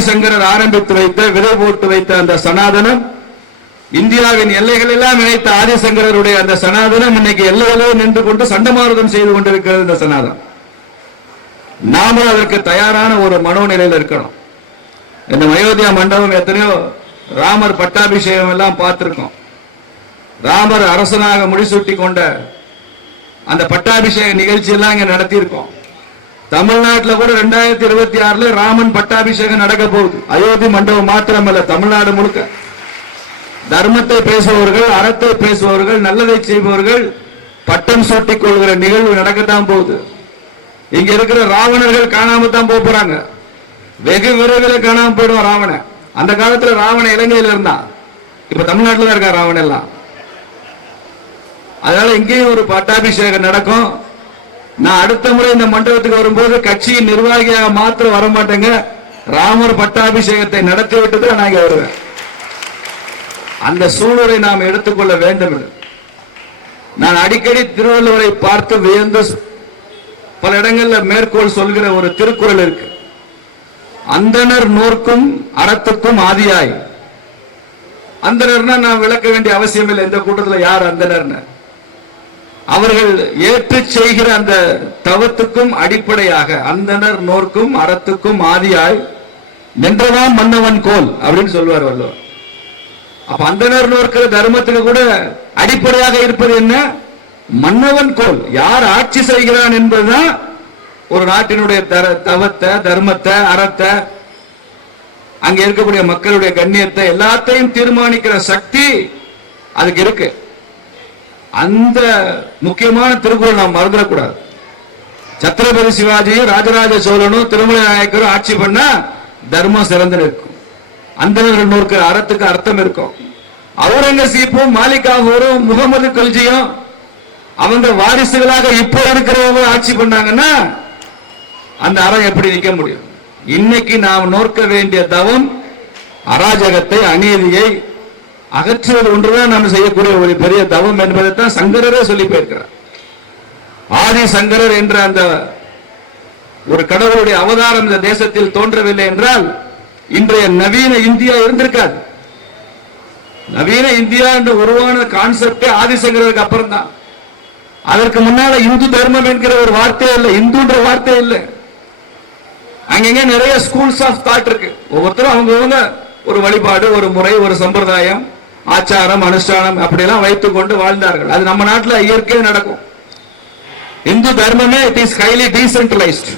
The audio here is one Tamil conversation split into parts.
ஆதிசங்கரர் ஆரம்பித்து வைத்த விதை போட்டு வைத்த அந்த சனாதனம், இந்தியாவின் எல்லைகள் எல்லாம் இணைத்த ஆதிசங்கரருடைய அந்த சனாதனம் இன்னைக்கு எல்லைகளே நின்று கொண்டு சண்டமாருதம் செய்து கொண்டிருக்கிறது. இந்த சனாதனம் நாம அதற்கு தயாரான ஒரு மனோநிலையில் இருக்கணும். இந்த அயோத்தியா மண்டபம் எத்தனையோ ராமர் பட்டாபிஷேகம் எல்லாம் பார்த்திருக்கோம். ராமர் அரசனாக முடிசூட்டி கொண்ட அந்த பட்டாபிஷேக நிகழ்ச்சி எல்லாம் இங்க நடத்தியிருக்கோம். தமிழ்நாட்டில் கூட 2026 ராமன் பட்டாபிஷேகம் நடக்க போகுது. அயோத்தி மண்டபம் மாத்திரமல்ல, தமிழ்நாடு முழுக்க தர்மத்தை பேசுபவர்கள், அறத்தை பேசுபவர்கள், நல்லதை செய்பவர்கள் பட்டம் சூட்டிக் கொள்கிற நிகழ்வு நடக்கத்தான் போகுது. இங்க இருக்கிற ராவணர்கள் காணாம தான் போறாங்க. வெகு விரைவில் காணாம போயிடுவோம் ராவணன். அந்த காலத்துல ராவணன் இலங்கையில் இருந்தான், இப்ப தமிழ்நாட்டில் தான் இருக்கா ராவணன் எல்லாம். அதனால இங்கேயும் ஒரு பட்டாபிஷேகம் நடக்கும். நான் அடுத்த முறை இந்த மண்டபத்துக்கு வரும்போது கட்சியின் நிர்வாகியாக மாத்திரம் வரமாட்டேங்க, ராமர் பட்டாபிஷேகத்தை நடத்தி விட்டு நான் இங்க வருவேன். அந்த சூழலை நாம் எடுத்துக்கொள்ள வேண்டும். நான் அடிக்கடி திருவள்ளுவரை பார்த்து வியந்து பல இடங்களில் மேற்கோள் சொல்கிற ஒரு திருக்குறள் இருக்கு. அந்தணர் நோர்க்கும் அறத்துக்கும் ஆதியாய். அந்தணர்னா நான் விளக்க வேண்டிய அவசியம் இல்லை. இந்த கூட்டத்தில் யார் அந்தணர்னு? அவர்கள் ஏற்று செய்கிற அந்த தவத்துக்கும் அடிப்படையாக அந்தணர் நோர்க்கும் அறத்துக்கும் ஆதியாய் நின்றதான் மன்னவன் கோல் அப்படின்னு சொல்வார் வள்ளுவர். அப்ப அந்தணர் நோக்கிற தர்மத்துக்கு கூட அடிப்படையாக இருப்பது என்ன? மன்னவன் கோல். யார் ஆட்சி செய்கிறான் என்பதுதான் ஒரு நாட்டினுடைய தவத்தை, தர்மத்தை, அறத்தை, அங்க இருக்கக்கூடிய மக்களுடைய கண்ணியத்தை எல்லாத்தையும் தீர்மானிக்கிற சக்தி அதுக்கு இருக்கு. அந்த முக்கியமான திருக்குறள் நாம் மறந்துடக்கூடாது. சத்ரபதி சிவாஜியும் ராஜராஜ சோழனும் திருமலை நாயக்கரும் ஆட்சி பண்ணா தர்மம் சிறந்து இருக்கும். அந்தணர்கள் நோக்கு அறத்துக்கு அர்த்தம் இருக்கும். அவுரங்கசீப்பும் மாலிகாவூரும் முகமது கல்ஜியும் அவங்க வாரிசுகளாக இப்போ இருக்கிறவங்க ஆட்சி பண்ணாங்கன்னா அந்த அறம் எப்படி நிற்க முடியும்? இன்னைக்கு நாம் நோக்க வேண்டிய தவம் அராஜகத்தை, அநீதியை அகற்றுவது ஒன்றுதான் நாம் செய்யக்கூடிய ஒரு பெரிய தவம் என்பதைத்தான் சங்கரரே சொல்லி போயிருக்கிறார். ஆதி சங்கரர் என்ற அந்த ஒரு கடவுளுடைய அவதாரம் இந்த தேசத்தில் தோன்றவில்லை என்றால் இன்றைய நவீன இந்தியா இருந்திருக்காது. நவீன இந்தியா என்று உருவான கான்செப்டே ஆதிசங்கருக்கு அப்புறம் தான். அதற்கு முன்னால இந்து தர்மம் என்கிற ஒரு வார்த்தையே இல்லை, இந்துன்ற வார்த்தை இல்லை. அங்கங்க நிறைய ஸ்கூல்ஸ் ஆஃப் தாட் இருக்கு. ஒவ்வொருத்தரும் அவங்க ஒரு வழிபாடு, ஒரு முறை, ஒரு சம்பிரதாயம், ஆச்சாரம், அனுஷ்டானம் அப்படியெல்லாம் வைத்துக் கொண்டு வாழ்ந்தார்கள். அது நம்ம நாட்டில் இயற்கையாக நடக்கும். இந்து தர்மமே இட் இஸ் ஹைலி டீசென்ட்ரலைஸ்ட்.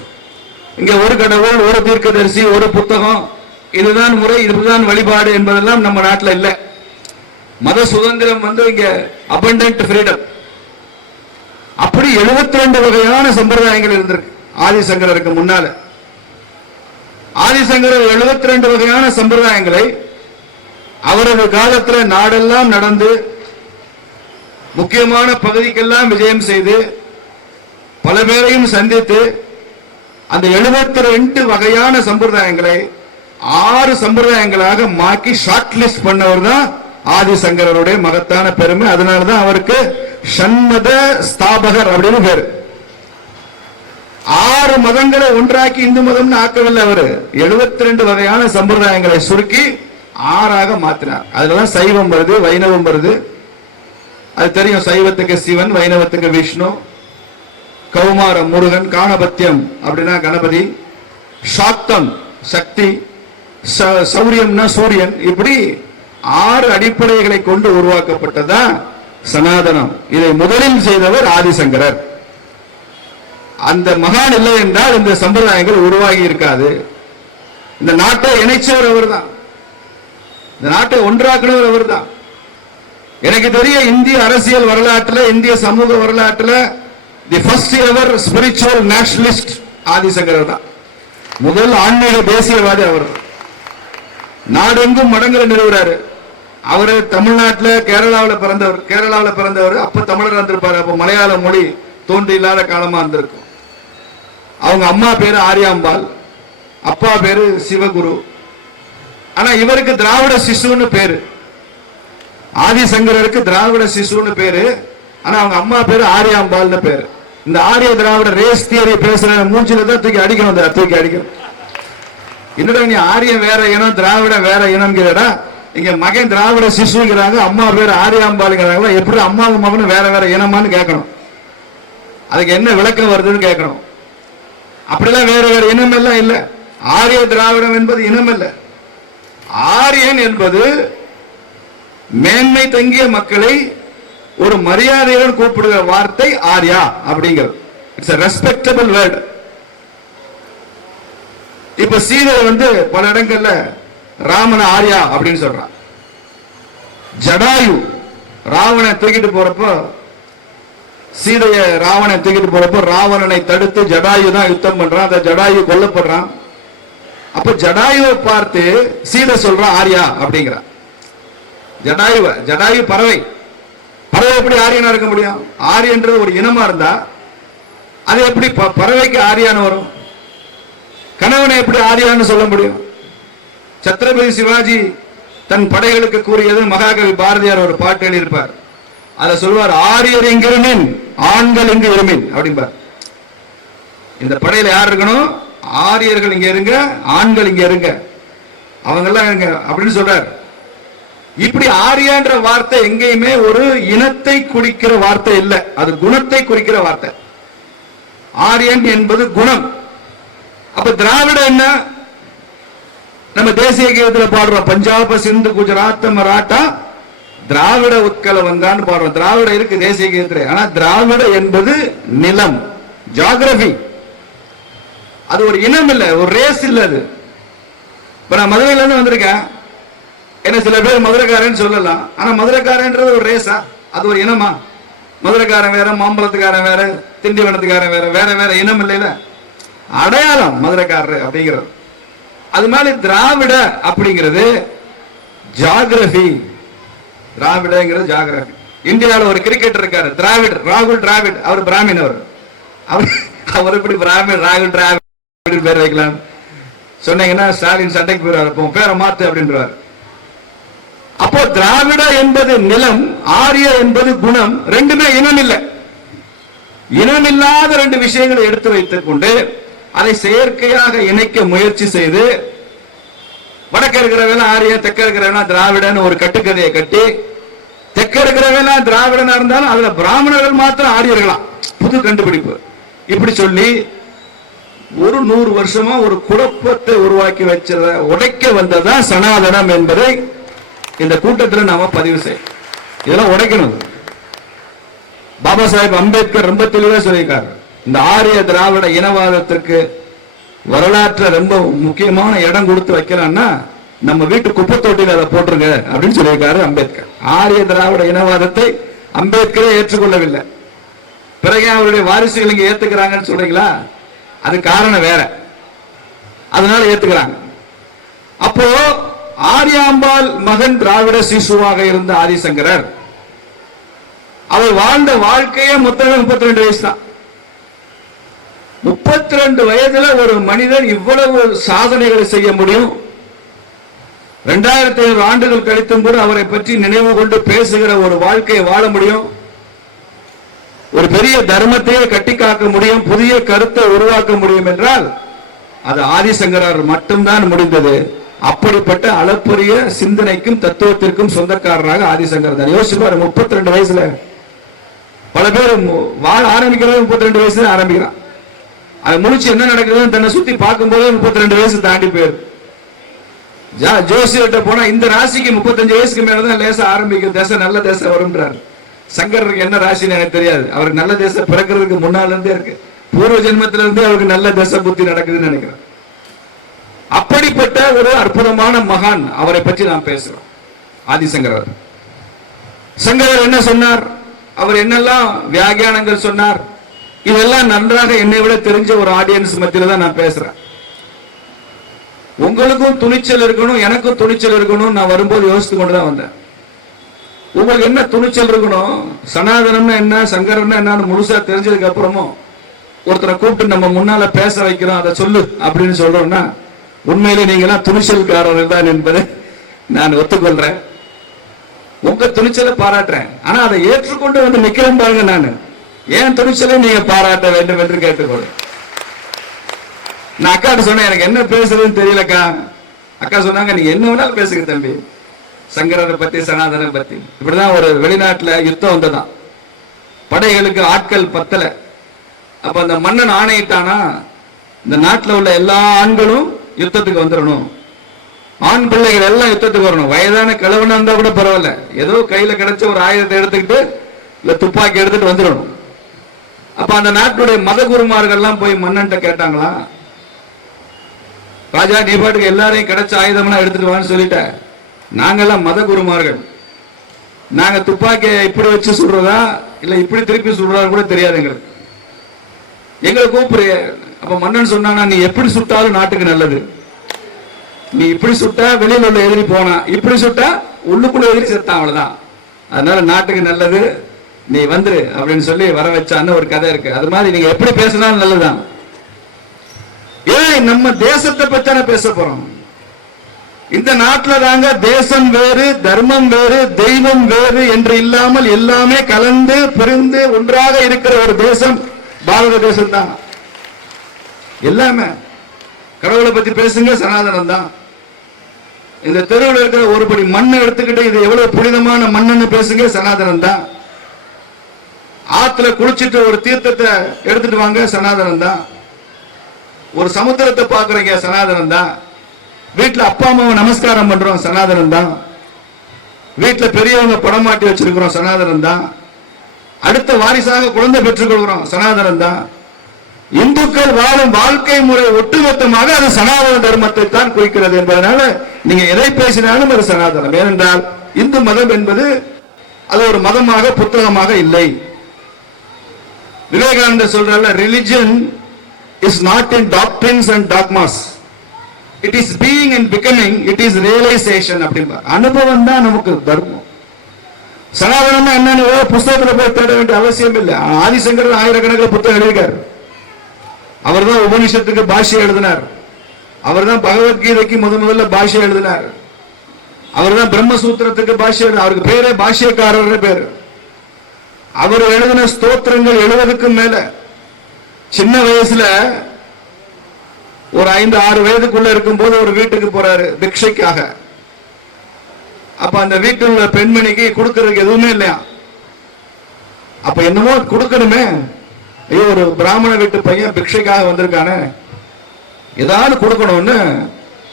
இங்க ஒரு கடவுள், ஒரு தீர்க்கதரிசி, ஒரு புத்தகம், இதுதான் முறை, இதுதான் வழிபாடு என்பதெல்லாம் நம்ம நாட்டில் இல்லை. மத சுதந்திரம் இங்க அபண்டன்ட் ஃப்ரீடம். அப்படி 72 வகையான சம்பிரதாயங்கள் இருந்திருக்கு ஆதிசங்கரருக்கு முன்னால. ஆதிசங்கரர் 72 வகையான சம்பிரதாயங்களை அவரது காலத்தில் நாடெல்லாம் நடந்து முக்கியமான பகுதிக்கெல்லாம் விஜயம் செய்து பல பேரையும் சந்தித்து அந்த 72 வகையான சம்பிரதாயங்களை 6 சம்பிரதாயங்களாக மாற்றி ஷார்ட் லிஸ்ட் பண்ணவர் தான் ஆதிசங்கரருடைய மகத்தான பெருமை. அதனாலதான் அவருக்கு ஷண்மத ஸ்தாபகர் அப்படின்னு பேரு. 6 மதங்களை ஒன்றாக்கி இந்து மதம் ஆக்கவில்லை. அவர் 72 வகையான சம்பிரதாயங்களை சுருக்கி 6ஆக மாற்றினார். அதுலதான் சைவம் வருது, வைணவம் வருது. அது தெரியும். சைவத்துக்கு சிவன், வைணவத்துக்கு விஷ்ணு, கௌமாரம் முருகன், காணபத்தியம் அப்படின்னா கணபதி, சாக்தம் சக்தி, சௌரியம்னா சூரியன். இப்படி 6 அடிப்படைகளை கொண்டு உருவாக்கப்பட்டதான் சனாதனம். இதை முதலில் செய்தவர் ஆதிசங்கரர். அந்த மகான் இல்லை என்றால் இந்த சம்பிரதாயங்கள் உருவாகி இருக்காது. இந்த நாட்டை இணைச்சவர் அவர் தான், இந்த நாட்டை ஒன்றாக்குனவர் அவர் தான். எனக்கு தெரிய இந்திய அரசியல் வரலாற்றில், இந்திய சமூக வரலாற்றில் the first ever spiritual nationalist ஆதிசங்கரர் தான். முதல் ஆன்மீக தேசியவாதி அவர். நாடெங்கும் மடங்களை நிறுவுறாரு. அவரு தமிழ்நாட்டில் கேரளாவில் பிறந்தவர். அப்ப தமிழர் இருந்திருப்பாரு. அப்ப மலையாள மொழி தோன்றி இல்லாத காலமா இருந்திருக்கும். அவங்க அம்மா பேரு ஆரியாம்பாள், அப்பா பேரு சிவகுரு. ஆனா இவருக்கு திராவிட சிசுன்னு பேரு. ஆதிசங்கரருக்கு திராவிட சிசுன்னு பேரு. ஆனா அவங்க அம்மா பேரு ஆரியாம்பாள்னு பேரு. இந்த ஆரிய திராவிட ரேஸ் தியரி பேசுற மூஞ்சில தான் தூக்கி அடிக்கணும். தூக்கி அடிக்கணும். என்னடா நீ ஆரியம் வேற இனம் திராவிட வேற இனம்ங்கிறடா, இங்க மகன் திராவிட சிசுங்கிறாங்க, அம்மா பேர் ஆரியாம்பாளுங்கிறாங்களா, எப்படி அம்மாவும் மகனும் வேற வேற இனமான்னு கேட்கணும். அதுக்கு என்ன விளக்கம் வருதுன்னு கேட்கணும். அப்படிலாம் வேற வேற இனம் எல்லாம் இல்ல. ஆரிய திராவிடம் என்பது இனம் அல்ல. ஆரியன் என்பது மேன்மை தங்கிய மக்களை ஒரு மரியாதையுடன் கூப்பிடுகிற வார்த்தை ஆர்யா அப்படிங்கிறது. It's a respectable word. இப்ப சீதை பல இடங்கள்ல ராமன ஆர்யா அப்படின்னு சொல்றான். ஜடாயு ராவணனை தூக்கிட்டு போறப்போ, சீதைய ராவணனை தூக்கிட்டு போறப்போ ராவணனை தடுத்து ஜடாயு தான் யுத்தம் பண்றான். அந்த ஜடாயு கொல்லப்படுறான். அப்ப ஜடாயுவை பார்த்து சீதை சொல்றான் ஆர்யா அப்படிங்கிறான். ஜடாயு பறவை எப்படி ஆரியனா இருக்க முடியும்? ஆரியன்றது ஒரு இனமா இருந்தா அது எப்படி பறவைக்கு ஆரியான்னு வரும்? கணவனை எப்படி ஆரியான்னு சொல்ல முடியும்? சத்ரபதி சிவாஜி தன் படைகளுக்கு கூறியது மகாகவி பாரதியார் ஒரு பாட்டு எழுதியிருப்பார். அதை சொல்வார், ஆரியர் இங்கு இருமின் ஆண்கள் இங்கு இருமின் அப்படிம்பார். இந்த படையில யார் இருக்கணும்? ஆரியர்கள் இங்க இருங்க, ஆண்கள் இங்க இருங்க, அவங்க எல்லாம் இருங்க அப்படின்னு சொல்றார். இப்படி ஆரியான்ற வார்த்தை எங்கேயுமே ஒரு இனத்தை குறிக்கிற வார்த்தை இல்லை, அது குணத்தை குறிக்கிற வார்த்தை. ஆரியன் என்பது குணம். அப்ப திராவிட என்ன? நம்ம தேசிய கீதத்தில் பாடுறோம், பஞ்சாப சிந்து குஜராத் மராட்டா திராவிட உட்கல வந்தான்னு பாடுறோம். திராவிட இருக்கு தேசிய கீதத்தில். ஆனா திராவிட என்பது நிலம், ஜியோகிராபி. அது ஒரு இனம் இல்ல, ஒரு ரேஸ் இல்ல. அது இப்ப நான் மதுரையில இருந்து வந்திருக்கேன். என்ன சில பேர் மதுரைக்காரன் சொல்லலாம், ஆனா மதுரைக்காரன்றது ஒரு ரேஸா? அது ஒரு இனமா? மதுரைக்காரன் வேற, மாம்பழத்துக்காரன் வேற, திண்டிவனத்துக்காரன் வேற, வேற வேற இனம் இல்லையில, அடையாளம் மதுரைக்காரர் அப்படிங்கிறது. அது மாதிரி திராவிட அப்படிங்கிறது ஜியோகிராபி. திராவிடங்கிறது ஜியோகிராபி. இந்தியாவில் ஒரு கிரிக்கெட்டர் இருக்காரு திராவிட், ராகுல் டிராவிட். அவர் பிராமின். அவர் எப்படி பிராமின் ராகுல் டிராவிட் பேர் வைக்கலாம் சொன்னீங்கன்னா ஸ்டாலின் சண்டைக்கு போயிருவார், பேரை மாத்து அப்படின்றார். அப்போ திராவிட என்பது நிலம், ஆரிய என்பது குணம். ரெண்டுமே இனம் இல்லை. இனம் இல்லாத ரெண்டு விஷயங்களை எடுத்து வைத்துக் கொண்டு அதை செயற்கையாக இணைக்க முயற்சி செய்து வடக்க இருக்கிறவங்க ஆரிய, தெற்க இருக்கிறவங்க திராவிடன்னு ஒரு கட்டுக்கதையை கட்டி, தெற்க இருக்கிறவங்க திராவிடனா இருந்தாலும் அதுல பிராமணர்கள் மாத்திரம் ஆரியர்களாம், புது கண்டுபிடிப்பு. இப்படி சொல்லி ஒரு 100 வருஷமா ஒரு குழப்பத்தை உருவாக்கி வச்சத உடைக்க வந்ததான் சனாதனம் என்பதை இந்த கூட்டத்தில் நாம பதிவு செய்ய. இதெல்லாம் உடைக்கணும். பாபா சாஹேப் அம்பேத்கர் ரொம்ப தெளிவா சொல்லியிருக்காரு, இந்த ஆரிய திராவிட இனவாதத்திற்கு வரலாற்று ரொம்ப முக்கியமான இடம் கொடுத்து வைக்கலாம்னா நம்ம வீட்டு குப்பை தொட்டியில் அதை போட்டுருங்க அப்படின்னு சொல்லியிருக்காரு அம்பேத்கர். ஆரிய திராவிட இனவாதத்தை அம்பேத்கரே ஏற்றுக்கொள்ளவில்லை. பிறகு அவருடைய வாரிசுகள் இங்க ஏத்துக்கிறாங்கன்னு சொல்றீங்களா? அது காரணம் வேற, அதனால ஏத்துக்கிறாங்க. அப்போ ஆரியாம்பாள் மகன் திராவிட சிசுவாக இருந்த ஆதிசங்கரர், அவர் வாழ்ந்த வாழ்க்கையே மொத்தமே 32 வயசு தான். 32 வயதுல ஒரு மனிதன் இவ்வளவு சாதனைகளை செய்ய முடியும். 2500 ஆண்டுகள் கழித்தும் கூட அவரை பற்றி நினைவு கொண்டு பேசுகிற ஒரு வாழ்க்கையை வாழ முடியும். ஒரு பெரிய தர்மத்தையே கட்டி காக்க முடியும், புதிய கருத்தை உருவாக்க முடியும் என்றால் அது ஆதிசங்கரர் மட்டும்தான் முடிந்தது. அப்படிப்பட்ட அளப்பரிய சிந்தனைக்கும் தத்துவத்திற்கும் சொந்தக்காரராக ஆதிசங்கர் தான். யோசிப்பாரு, 32 வயசுல பல பேர் வாழ ஆரம்பிக்கிறது 32 வயசுல ஆரம்பிக்கிறான். அது முடிச்சு என்ன நடக்குதுன்னு தன்னை சுத்தி பார்க்கும்போது 32 வயசு தாண்டி போயிரு. ஜோசியர்கிட்ட போனா இந்த ராசிக்கு 35 வயசுக்கு மேலதான் லேச ஆரம்பிக்கும், தேச நல்ல தேசம் வரும்ன்றார். சங்கருக்கு என்ன ராசின்னு எனக்கு தெரியாது, அவருக்கு நல்ல தேசம் பிறக்கிறதுக்கு முன்னால இருந்தே இருக்கு, பூர்வ ஜென்மத்தில இருந்தே அவருக்கு நல்ல தேச புத்தி நடக்குதுன்னு நினைக்கிறேன். அப்படிப்பட்ட ஒரு அற்புதமான மகான், அவரை பற்றி நாம் பேசுறோம். ஆதிசங்கரர். சங்கரர் என்ன சொன்னார், அவர் என்னெல்லாம் வியாக்கியானங்கள் சொன்னார், இதெல்லாம் நன்றாக என்னை விட தெரிஞ்ச ஒரு ஆடியன்ஸ் மத்தியில தான் நான் பேசுறேன். உங்களுக்கும் துணிச்சல் இருக்கணும், எனக்கும் துணிச்சல் இருக்கணும். நான் வரும்போது யோசித்து கொண்டுதான் வந்தேன். உங்களுக்கு என்ன துணிச்சல் இருக்கணும், சனாதனம்னா என்ன, சங்கரம்னா என்னன்னு முழுசா தெரிஞ்சதுக்கு அப்புறமும் ஒருத்தரை கூப்பிட்டு நம்ம முன்னால பேச வைக்கிறோம், அதை சொல்லு அப்படின்னு சொல்றோம்னா உண்மையிலே நீங்க எல்லாம் துணிச்சல்காரர்கள் தான் என்பதை நான் ஒத்துக்கொள்றேன். உங்க துணிச்சலை பாராட்டுறேன். ஆனா அதை ஏற்றுக்கொண்டு வந்து நிக்கிறேன் பாருங்க, நான் ஏன் துணிச்சலை நீங்க பாராட்ட வேண்டும் என்று கேட்டுக்கொள்றேன். நான் அக்காட்ட சொன்னேன், எனக்கு என்ன பேசுறதுன்னு தெரியலக்கா. அக்கா சொன்னாங்க, நீங்க என்ன வேணாலும் பேசுங்க தம்பி, சங்கரரை பத்தி சனாதனை பத்தி. இப்படிதான் ஒரு வெளிநாட்டுல யுத்தம் வந்ததான், படைகளுக்கு ஆட்கள் பத்தல. அப்ப அந்த மன்னன் ஆணையிட்டானா, இந்த நாட்டில் உள்ள எல்லா ஆண்களும் யுத்தத்துக்கு வந்துடணும், ஆண் பிள்ளைகள் எல்லாம் யுத்தத்துக்கு வரணும், வயதான கிழவனா இருந்தா கூட பரவாயில்ல, ஏதோ கையில கிடைச்ச ஒரு ஆயுதத்தை எடுத்துக்கிட்டு இல்ல துப்பாக்கி எடுத்துட்டு வந்துடணும். அப்ப அந்த நாட்டுடைய மத குருமார்கள் எல்லாம் போய் மன்னன்ட்ட கேட்டாங்களா, ராஜா நீ பாட்டுக்கு எல்லாரையும் கிடைச்ச ஆயுதம்லாம் எடுத்துட்டு வான்னு சொல்லிட்ட, நாங்கெல்லாம் மத குருமார்கள், நாங்க துப்பாக்கியை இப்படி வச்சு சுடுறதா இல்ல இப்படி திருப்பி சுடுறதா கூட தெரியாது எங்களுக்கு, எங்களை கூப்பிடு. அப்ப மன்னன் சொன்னானா, நீ எப்படி சுட்டாலும் நாட்டுக்கு நல்லது, நீ இப்படி சுட்டா வெளியில உள்ள எதிரி போனா, இப்படி சுட்டா உள்ளுக்குள்ள எதிரி செத்தான், அவ்வளவுதான், அதனால நாட்டுக்கு நல்லது, நீ வந்துரு அப்படின்னு சொல்லி வர வச்சான்னு ஒரு கதை இருக்கு. அது மாதிரி நீங்க எப்படி பேசினாலும் நல்லதுதான். ஏன் நம்ம தேசத்தை பத்தி பேச போறோம். இந்த நாட்டில் தாங்க தேசம் வேறு, தர்மம் வேறு, தெய்வம் வேறு என்று இல்லாமல் எல்லாமே கலந்து பிரிந்து ஒன்றாக இருக்கிற ஒரு தேசம் பாரத தேசம் தான். எல்லாமே கடவுளை பத்தி பேசுங்க, சனாதனம் தான். இந்த தெருவில் இருக்கிற ஒரு படி மண்ணை எடுத்துக்கிட்டு இது எவ்வளவு புனிதமான மண்ணுன்னு பேசுங்க, சனாதனம் தான். ஆத்துல குளிச்சுட்டு ஒரு தீர்த்தத்தை எடுத்துட்டு வாங்க, சனாதனம் தான். ஒரு சமுத்திரத்தை பாக்குறீங்க, சனாதனம் தான். வீட்டுல அப்பா அம்மாவை நமஸ்காரம் பண்றோம், சனாதனம் தான். வீட்டுல பெரியவங்க படம் மாட்டி வச்சிருக்கிறோம், சனாதனம் தான். அடுத்த வாரிசாக குழந்தை பெற்றுக் கொள்கிறோம், சனாதனம் தான். இந்துக்கள் வாழும் வாழ்க்கை முறை ஒட்டுமொத்தமாக அது சனாதன தர்மத்தை தான் குறிக்கிறது என்பதனால நீங்க எதை பேசினாலும் அது சனாதனம். ஏனென்றால் இந்து மதம் என்பது அது ஒரு மதமாக புத்தகமாக இல்லை. விவேகானந்தர் சொல்றாரு, religion is not in doctrines and dogmas, it is being and becoming, it is realization. அப்படின்னா அனுபவம் தான் நமக்கு தர்மம். சனாதனம் என்னன்னு புத்தகத்துல போய் தேட வேண்டிய அவசியம் இல்லை. ஆதிசங்கரர் ஆயிரக்கணக்கில் புத்தகம் எழுதியிருக்கார். அவர் தான் உபனிஷத்துக்கு பாஷ்யம் எழுதினார், அவர் தான் பகவத்கீதைக்கு முதல்ல பாஷ்யம் எழுதினார், அவர் தான் பிரம்மசூத்திரத்துக்கு பாஷ்யம், அவருக்கு பேரே பாஷ்யக்காரர் பேரு. அவர் எழுதின ஸ்தோத்திரங்கள் 70க்கும் மேல. சின்ன வயசுல ஒரு 5-6 வயதுக்குள்ள இருக்கும் போது ஒரு வீட்டுக்கு போறாரு பிக்ஷைக்காக. அப்ப அந்த வீட்டில் உள்ள பெண்மணிக்கு கொடுக்கறதுக்கு எதுவுமே இல்லையா. அப்ப என்னமோ கொடுக்கணுமே, ஐயோ ஒரு பிராமண வீட்டு பையன் பிக்ஷைக்காக வந்திருக்கானே, ஏதாவது கொடுக்கணும்னு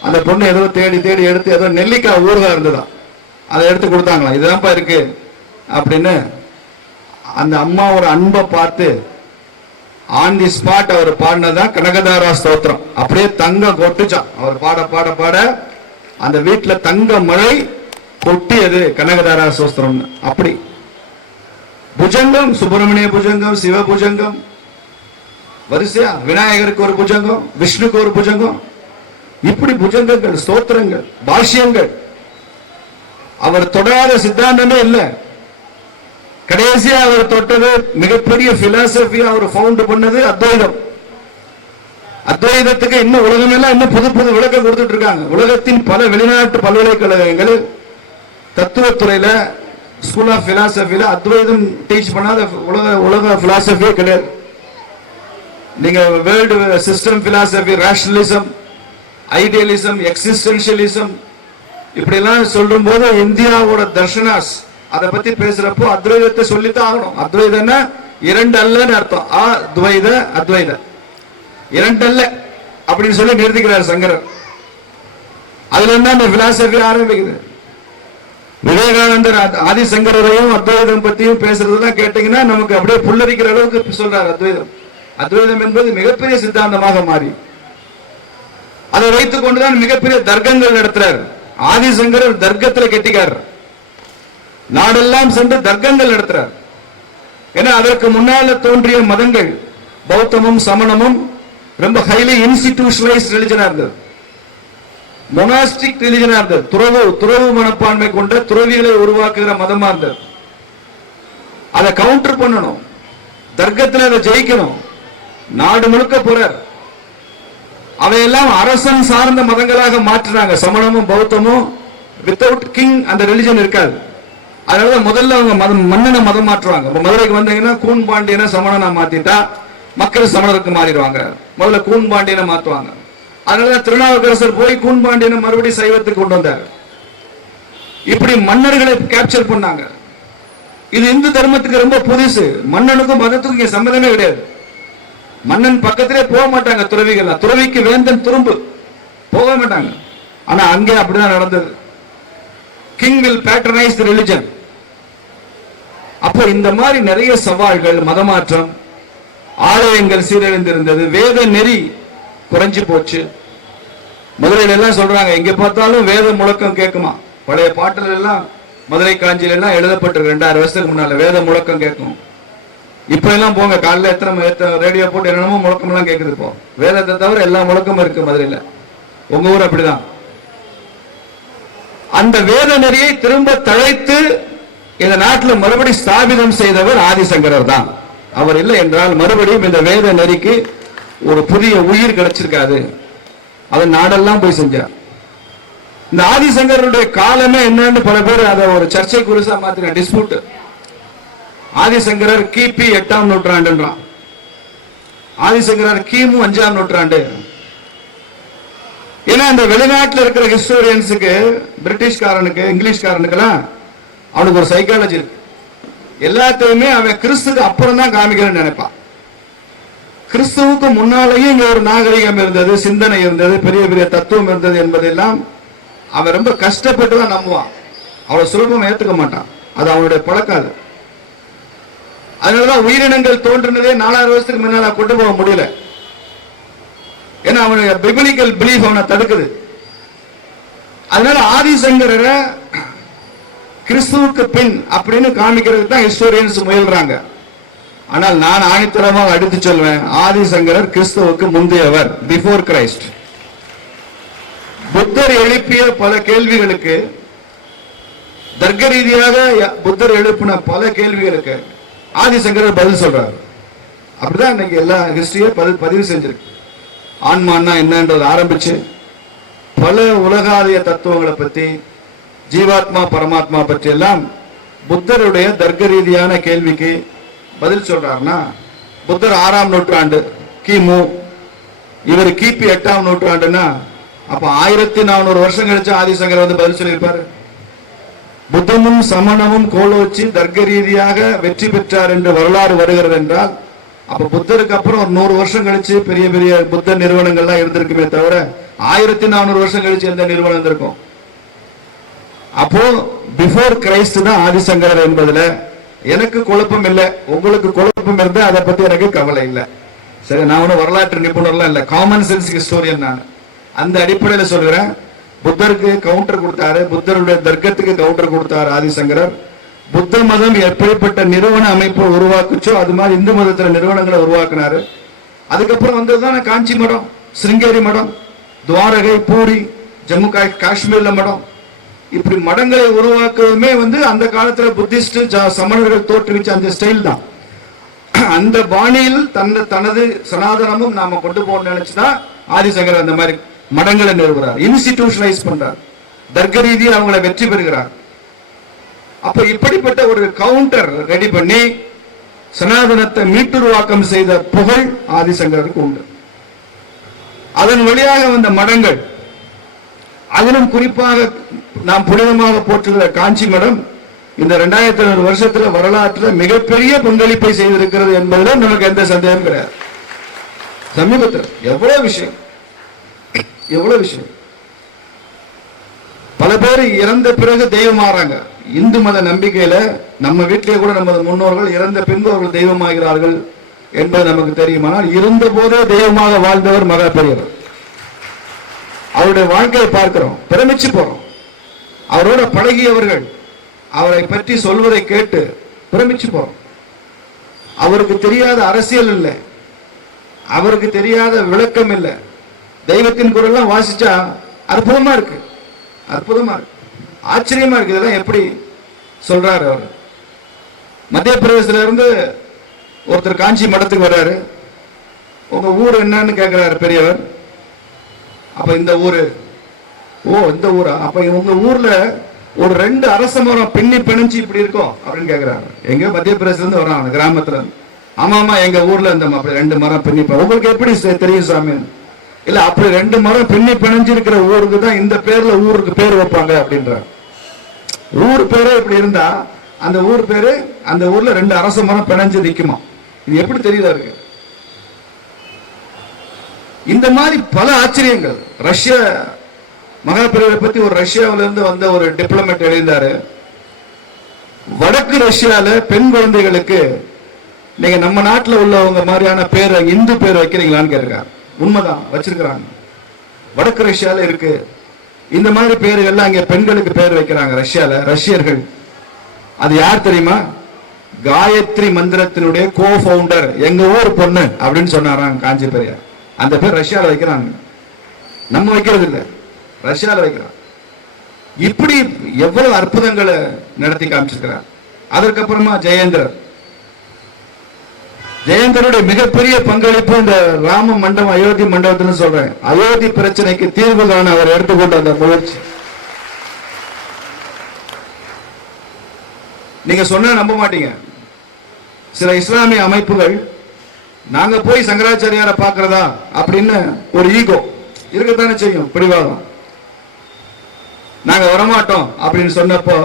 அந்த பொண்ணு ஏதோ தேடி தேடி எடுத்து, ஏதோ நெல்லிக்காய் ஊறுகாய் இருந்ததான், அதை எடுத்து கொடுத்தாங்களா, இதுதான்ப்பா இருக்கு அப்படின்னு. அந்த அம்மா ஒரு அன்பை பார்த்து ஆன் தி ஸ்பாட் அவர் பாடினதான் கனகதாரா ஸ்தோத்திரம். அப்படியே தங்கம் கொட்டுச்சான். அவர் பாட பாட பாட அந்த வீட்டுல தங்க மழை கொட்டியது கனகதாரா ஸ்தோத்திரம். அப்படி புஜங்கம், சுப்பிரமணிய புஜங்கம், சிவ புஜங்கம், வரிசையா விநாயகருக்கு ஒரு புஜங்கம், விஷ்ணுக்கு ஒரு புஜங்கம், இப்படி புஜங்கங்கள், ஸ்தோத்திரங்கள், பாஷ்யங்கள். அவர் தொடாத சித்தாந்தமே இல்லை. கடைசியா அவர் தொட்டது மிகப்பெரிய பிலாசபி அவர் ஃபவுண்ட் பண்ணது அத்வைதம். அத்வைதத்துக்கு இன்னும் உலகம் எல்லாம் இன்னும் புது புது விளக்கம் கொடுத்துட்டு இருக்காங்க. உலகத்தின் பல வெளிநாட்டு பல்கலைக்கழகங்கள் தத்துவத்துறையில ஸ்கூல் ஆஃப் பிலாசபில அத்வைதம் டீச் பண்ணாத உலக பிலாசபியே கிடையாது. நீங்க world system philosophy, rationalism, idealism, existentialism இப்படி எல்லாம் சொல்லும் போது இந்தியாவோட தர்ஷனாஸ் அதை பத்தி பேசுறப்போ அத்வைதத்தை சொல்லித்தான் ஆகணும். அத்வைதம்னா இரண்டு அல்லன்னு அர்த்தம். அத்வைத அத்வைத இரண்டு அல்ல அப்படின்னு சொல்லி நிறுத்திக்கிறார் சங்கரர். அதுல இருந்தா அந்த பிலாசபி ஆரம்பிக்குது. விவேகானந்தர் ஆதிசங்கரையும் அத்வைதம் பத்தியும் பேசுறதுதான் கேட்டீங்கன்னா நமக்கு அப்படியே புல்லரிக்கிற அளவுக்கு சொல்றாரு அத்வைதம். அத்வைதம் என்பது மிகப்பெரிய சித்தாந்தமாக மாறி அதை வைத்துக் கொண்டுதான் மிகப்பெரிய தர்க்கங்கள் நடத்துறார். ஆதிசங்கரர் தர்க்கத்தில் கெட்டிக்கார், நாடெல்லாம் சென்று தர்க்கங்கள் நடத்துறார். ஏன்னா அதற்கு முன்னால தோன்றிய மதங்கள் பௌத்தமும் சமணமும் ரொம்ப ஹைலி இன்ஸ்டிடியூஷனலைஸ்ட் ரிலிஜனா இருந்தது, மொனாஸ்டிக் ரிலிஜனா இருந்தது, துறவு மனப்பான்மை கொண்ட துறவிகளை உருவாக்குகிற மதமா இருந்தது. அதை கவுண்டர் பண்ணணும், தர்க்கத்தில் அதை ஜெயிக்கணும். நாடு முழுக்க போறார். அவையெல்லாம் அரசன் சார்ந்த மதங்களாக மாற்றினாங்க. சமணமும் பௌத்தமும் வித்தவுட் கிங் அந்த ரிலிஜன் இருக்காது. அதனால முதல்ல அவங்க மன்னனை மதம் மாற்றுவாங்க. மதுரைக்கு வந்தீங்கன்னா கூன் பாண்டியனை சமணனா மாத்திட்டா, மக்கள் சமணருக்கு மாறிடுவாங்க. முதல்ல கூன்பாண்டியனை மாத்துவாங்க. அதனால திருநாவுக்கரசர் போய் கூன்பாண்டியனை மறுபடியும் சைவத்துக்கு கொண்டு வந்தார். இப்படி மன்னர்களை கேப்சர் பண்ணாங்க. இது இந்து தர்மத்துக்கு ரொம்ப புதுசு. மன்னனுக்கும் மதத்துக்கும் இங்க சம்மதமே கிடையாது. மன்னன் பக்கத்திலே போக மாட்டாங்க துறவிகள். துறவிக்கு வேந்தன் துரும்பு போக மாட்டாங்க. ஆனா அங்கே அப்படிதான் நடந்தது. King will patronise the religion. அப்போ இந்த மாதிரி நிறைய சவால்கள், மதமாற்றம், ஆலயங்கள் சீரழிந்திருந்தது, வேத நெறி குறைஞ்சு போச்சு. மதுரையில எல்லாம் சொல்றாங்க, எங்க பார்த்தாலும் வேத முழக்கம் கேட்குமா. பழைய பாட்டுல எல்லாம் மதுரை காஞ்சியில எல்லாம் எழுதப்பட்டிருக்கு. 2000 வருஷத்துக்கு முன்னால வேத முழக்கம் கேட்கும். இப்ப எல்லாம் போங்க, காலைல எத்தனை ரேடியோ போட்டு என்னென்னமோ முழக்கம் எல்லாம் கேட்குது. இப்போ வேதத்தை தவிர எல்லா முழக்கமும் இருக்கு மதுரையில. உங்க ஊர் அப்படிதான். அந்த வேத நெறியை திரும்ப தழைத்து இந்த நாட்டில் மறுபடி ஸ்தாபிதம் செய்தவர் ஆதிசங்கரர் தான். அவர் இல்லை என்றால் மறுபடியும் இந்த வேத நெறிக்கு ஒரு புதிய உயிர் கிடைச்சிருக்காது. அதை நாடெல்லாம் போய் செஞ்சார். இந்த ஆதிசங்கருடைய காலமே என்னன்னு பல பேர் அதை ஒரு சர்ச்சை குறிசா மாத்தின டிஸ்பியூட். ஆதிசங்கரர் கிபி 8ஆம் நூற்றாண்டுன்றான். ஆதிசங்கரர் கிமு 5ஆம் நூற்றாண்டு. ஏன்னா இந்த வெளிநாட்டில் இருக்கிற ஹிஸ்டோரியன்ஸுக்கு, பிரிட்டிஷ்காரனுக்கு, இங்கிலீஷ்காரனுக்கெல்லாம் அவனுக்கு ஒரு சைக்காலஜி இருக்கு. எல்லாத்தையுமே அவன் கிறிஸ்துக்கு அப்புறம் தான் காமிக்கிறேன்னு நினைப்பான். கிறிஸ்துவுக்கு முன்னாலேயும் இங்க ஒரு நாகரிகம் இருந்தது, சிந்தனை இருந்தது, பெரிய பெரிய தத்துவம் இருந்தது என்பதெல்லாம் அவன் ரொம்ப கஷ்டப்பட்டு தான் நம்புவான். அவ்வளவு சுலபம் ஏத்துக்க மாட்டான். அது அவனுடைய பழக்காது. அதனாலதான் உயிரினங்கள் தோன்றினதே 4000 வருஷத்துக்கு முன்னால கொண்டு போக முடியல. ஏன்னா அவனுடைய பிபிலிக்கல் பிலீஃப் அவனை தடுக்குது. அதனால ஆதிசங்கரரை கிறிஸ்துவுக்கு பின் அப்படின்னு காமிக்கிறதுக்கு தான் ஹிஸ்டோரியன்ஸ் முயல்றாங்க. ஆனால் நான் ஆணித்தரமாக அடித்து சொல்வேன், ஆதிசங்கரர் கிறிஸ்துவுக்கு முந்தையவர், பிஃபோர் கிரைஸ்ட். புத்தர் எழுப்பிய பல கேள்விகளுக்கு, தர்க்க ரீதியாக புத்தர் எழுப்பின பல கேள்விகளுக்கு ஆதிசங்கரர் பதில் சொல்றார். அப்படிதான் இன்னைக்கு எல்லா ஹிஸ்டரியை பதிவு செஞ்சிருக்கு. ஆன்மான்னா என்னன்றது ஆரம்பிச்சு பல உலகாதிய தத்துவங்களை பத்தி, ஜீவாத்மா பரமாத்மா பற்றி எல்லாம் புத்தருடைய தர்க்க ரீதியான கேள்விக்கு பதில் சொல்றாருன்னா, புத்தர் 6ஆம் நூற்றாண்டு கிமு, இவர் கிபி 8ஆம் நூற்றாண்டுன்னா அப்ப 1400 வருஷம் கழிச்சு ஆதிசங்கர் வந்து பதில் சொல்லியிருப்பாரு. புத்தமும் சமணமும் கோலோச்சி தர்க்க ரீதியாக வெற்றி பெற்றார் என்று வரலாறு வருகிறது என்றால், அப்ப புத்தருக்கு அப்புறம் ஒரு 100 வருஷம் கழிச்சு பெரிய பெரிய புத்த நிறுவனங்கள்லாம் இருந்திருக்குமே தவிர 1400 வருஷம் கழிச்சு எந்த நிறுவனம் இருந்திருக்கும்? அப்போ பிஃபோர் கிரைஸ்ட் தான் ஆதிசங்கரர் என்பதுல எனக்கு குழப்பம் இல்லை. உங்களுக்கு குழப்பம் இருந்தா அதை பத்தி எனக்கு கவலை இல்லை. சரி, நான் ஒன்னும் வரலாற்று நிபுணர்லாம் இல்லை, காமன் சென்ஸ் ஹிஸ்டோரியன் நான். அந்த அடிப்படையில் சொல்கிறேன், புத்தருக்கு கவுண்டர் கொடுத்தாரு, புத்தருடைய தர்க்கத்துக்கு கவுண்டர் கொடுத்தாரு ஆதிசங்கரர். புத்த மதம் எப்படிப்பட்ட நிறுவன அமைப்பை உருவாக்குச்சோ அது மாதிரி இந்து மதத்துல நிறுவனங்களை உருவாக்குனாரு. அதுக்கப்புறம் வந்ததுதான் காஞ்சி மடம், சிருங்கேரி மடம், துவாரகை, பூரி, ஜம்மு காஷ்மீர்ல மடம். இப்படி மடங்களை உருவாக்குவதுமே அந்த காலத்துல புத்திஸ்ட் சமணர்கள் தோற்றுவிச்ச அந்த ஸ்டைல் தான். அந்த பாணியில் தனது சனாதனமும் நாம கொண்டு போகணும்னு நினைச்சுதான் ஆதிசங்கர் அந்த மாதிரி மடங்களை நிறுவுகிறார், இன்ஸ்டிடியூஷனலைஸ் பண்றார், தர்க்க ரீதியில் அவங்களை வெற்றி பெறுகிறார். அப்ப இப்படிப்பட்ட ஒரு கவுண்டர் ரெடி பண்ணி சனாதனத்தை மீட்டுருவாக்கம் செய்த புகழ் ஆதிசங்கருக்கு உண்டு. அதன் வழியாக வந்த மடங்கள், அதிலும் குறிப்பாக நாம் புனிதமாக போற்றுகிற காஞ்சி மடம் இந்த 2500 வருஷத்துல வரலாற்றுல மிகப்பெரிய பங்களிப்பை செய்திருக்கிறது என்பதில் நமக்கு எந்த சந்தேகம் கிடையாது. சமீபத்தில் எவ்வளவு விஷயம், எவ்வளவு விஷயம். பல பேர் இறந்த பிறகு தெய்வம் ஆறாங்க. இந்து மத நம்பிக்கையில நம்ம வீட்டிலே கூட நமது முன்னோர்கள் இறந்த பின்பு அவர்கள் தெய்வமாகிறார்கள் என்பது நமக்கு தெரியுமானால், இருந்த போதே தெய்வமாக வாழ்ந்தவர் மகா பெரியவர். அவருடைய வாழ்க்கையை பார்க்கிறோம், பிரமிச்சு போறோம். அவரோட பழகியவர்கள் அவரை பற்றி சொல்வதை கேட்டு பிரமிச்சு போறோம். அவருக்கு தெரியாத அரசியல் இல்லை, அவருக்கு தெரியாத விளக்கம் இல்லை. தெய்வத்தின் குரல்லாம் வாசிச்சா அற்புதமா இருக்கு, அற்புதமா இருக்கு, ஆச்சரியமா இருக்கு. இதெல்லாம் எப்படி சொல்றாரு அவர்? மத்திய பிரதேசத்துல இருந்து ஒருத்தர் காஞ்சி மடத்துக்கு வர்றாரு. உங்க ஊர் என்னன்னு கேட்கிறாரு பெரியவர். அப்ப இந்த ஊரு, ஓ இந்த ஊரா, அப்ப உங்க ஊர்ல ஒரு 2 அரச மரம் பின்னி பிணைஞ்சு இப்படி இருக்கும் அப்படின்னு கேட்கிறாரு. எங்க மத்திய பிரதேசத்துல இருந்து வர்றான், கிராமத்துல. ஆமாமா எங்க ஊர்ல இந்த 2 மரம் பின்னி உங்களுக்கு எப்படி தெரியும் சாமி? இல்ல அப்படி 2 மரம் பின்னி பிணைஞ்சிருக்கிற ஊருக்கு தான் இந்த பேர்ல ஊருக்கு பேர் வைப்பாங்க அப்படின்ற. ஊர் பேரே இப்படி இருந்தா அந்த ஊர் பேரு அந்த ஊர்ல 2 அரச மரம் பிணைஞ்சு நிக்குமா? இது எப்படி தெரியுதா இருக்கு? இந்த மாதிரி பல ஆச்சரியங்கள். ரஷ்ய மகாபிரவை பத்தி ஒரு ரஷ்யாவில இருந்து வந்த ஒரு டிப்ளமேட் எழுதினாரு. வடக்கு ரஷ்யால பெண் குழந்தைகளுக்கு நீங்க நம்ம நாட்டில் உள்ளவங்க மாதிரியான பேர் இந்து பேர் வைக்கிறீங்களான்னு கேட்கிறாங்க. உண்மைதான், வச்சிருக்கிறாங்க. வடக்கு ரஷ்யால இருக்கு இந்த மாதிரி பேர்கள் அங்க பெண்களுக்கு பேர் வைக்கிறாங்க ரஷ்யால, ரஷ்யர்கள். அது யார் தெரியுமா? காயத்ரி மந்திரத்தினுடைய கோ பவுண்டர் எங்க ஊர் பொண்ணு அப்படின்னு சொன்னாராம் காஞ்சி பெரியார். அந்த பேர் ரஷ்யால வைக்கிறாங்க, நம்ம வைக்கிறது இல்ல, ரஷ்யால வைக்கிறாங்க. இப்படி எவ்வளவு அற்புதங்களை நடத்தி காமிச்சிருக்கிறார். அதற்கப்புறமா ஜெயந்தருடைய மிகப்பெரிய பங்களிப்பு இந்த ராம மண்டபம், அயோத்தி மண்டபத்தில் சொல்றேன். அயோத்தி பிரச்சனைக்கு தீர்வு காண அவர் எடுத்துக்கொண்ட அந்த முயற்சி நீங்க சொன்ன நம்ப மாட்டீங்க. சில இஸ்லாமிய அமைப்புகள் நாங்க போய் சங்கராச்சாரியாரை பார்க்கிறதா அப்படின்னு ஒரு ஈகோ இருக்கத்தானே செய்யும், பிடிவாதம். நாங்க வரமாட்டோம் அப்படின்னு சொன்னப்போ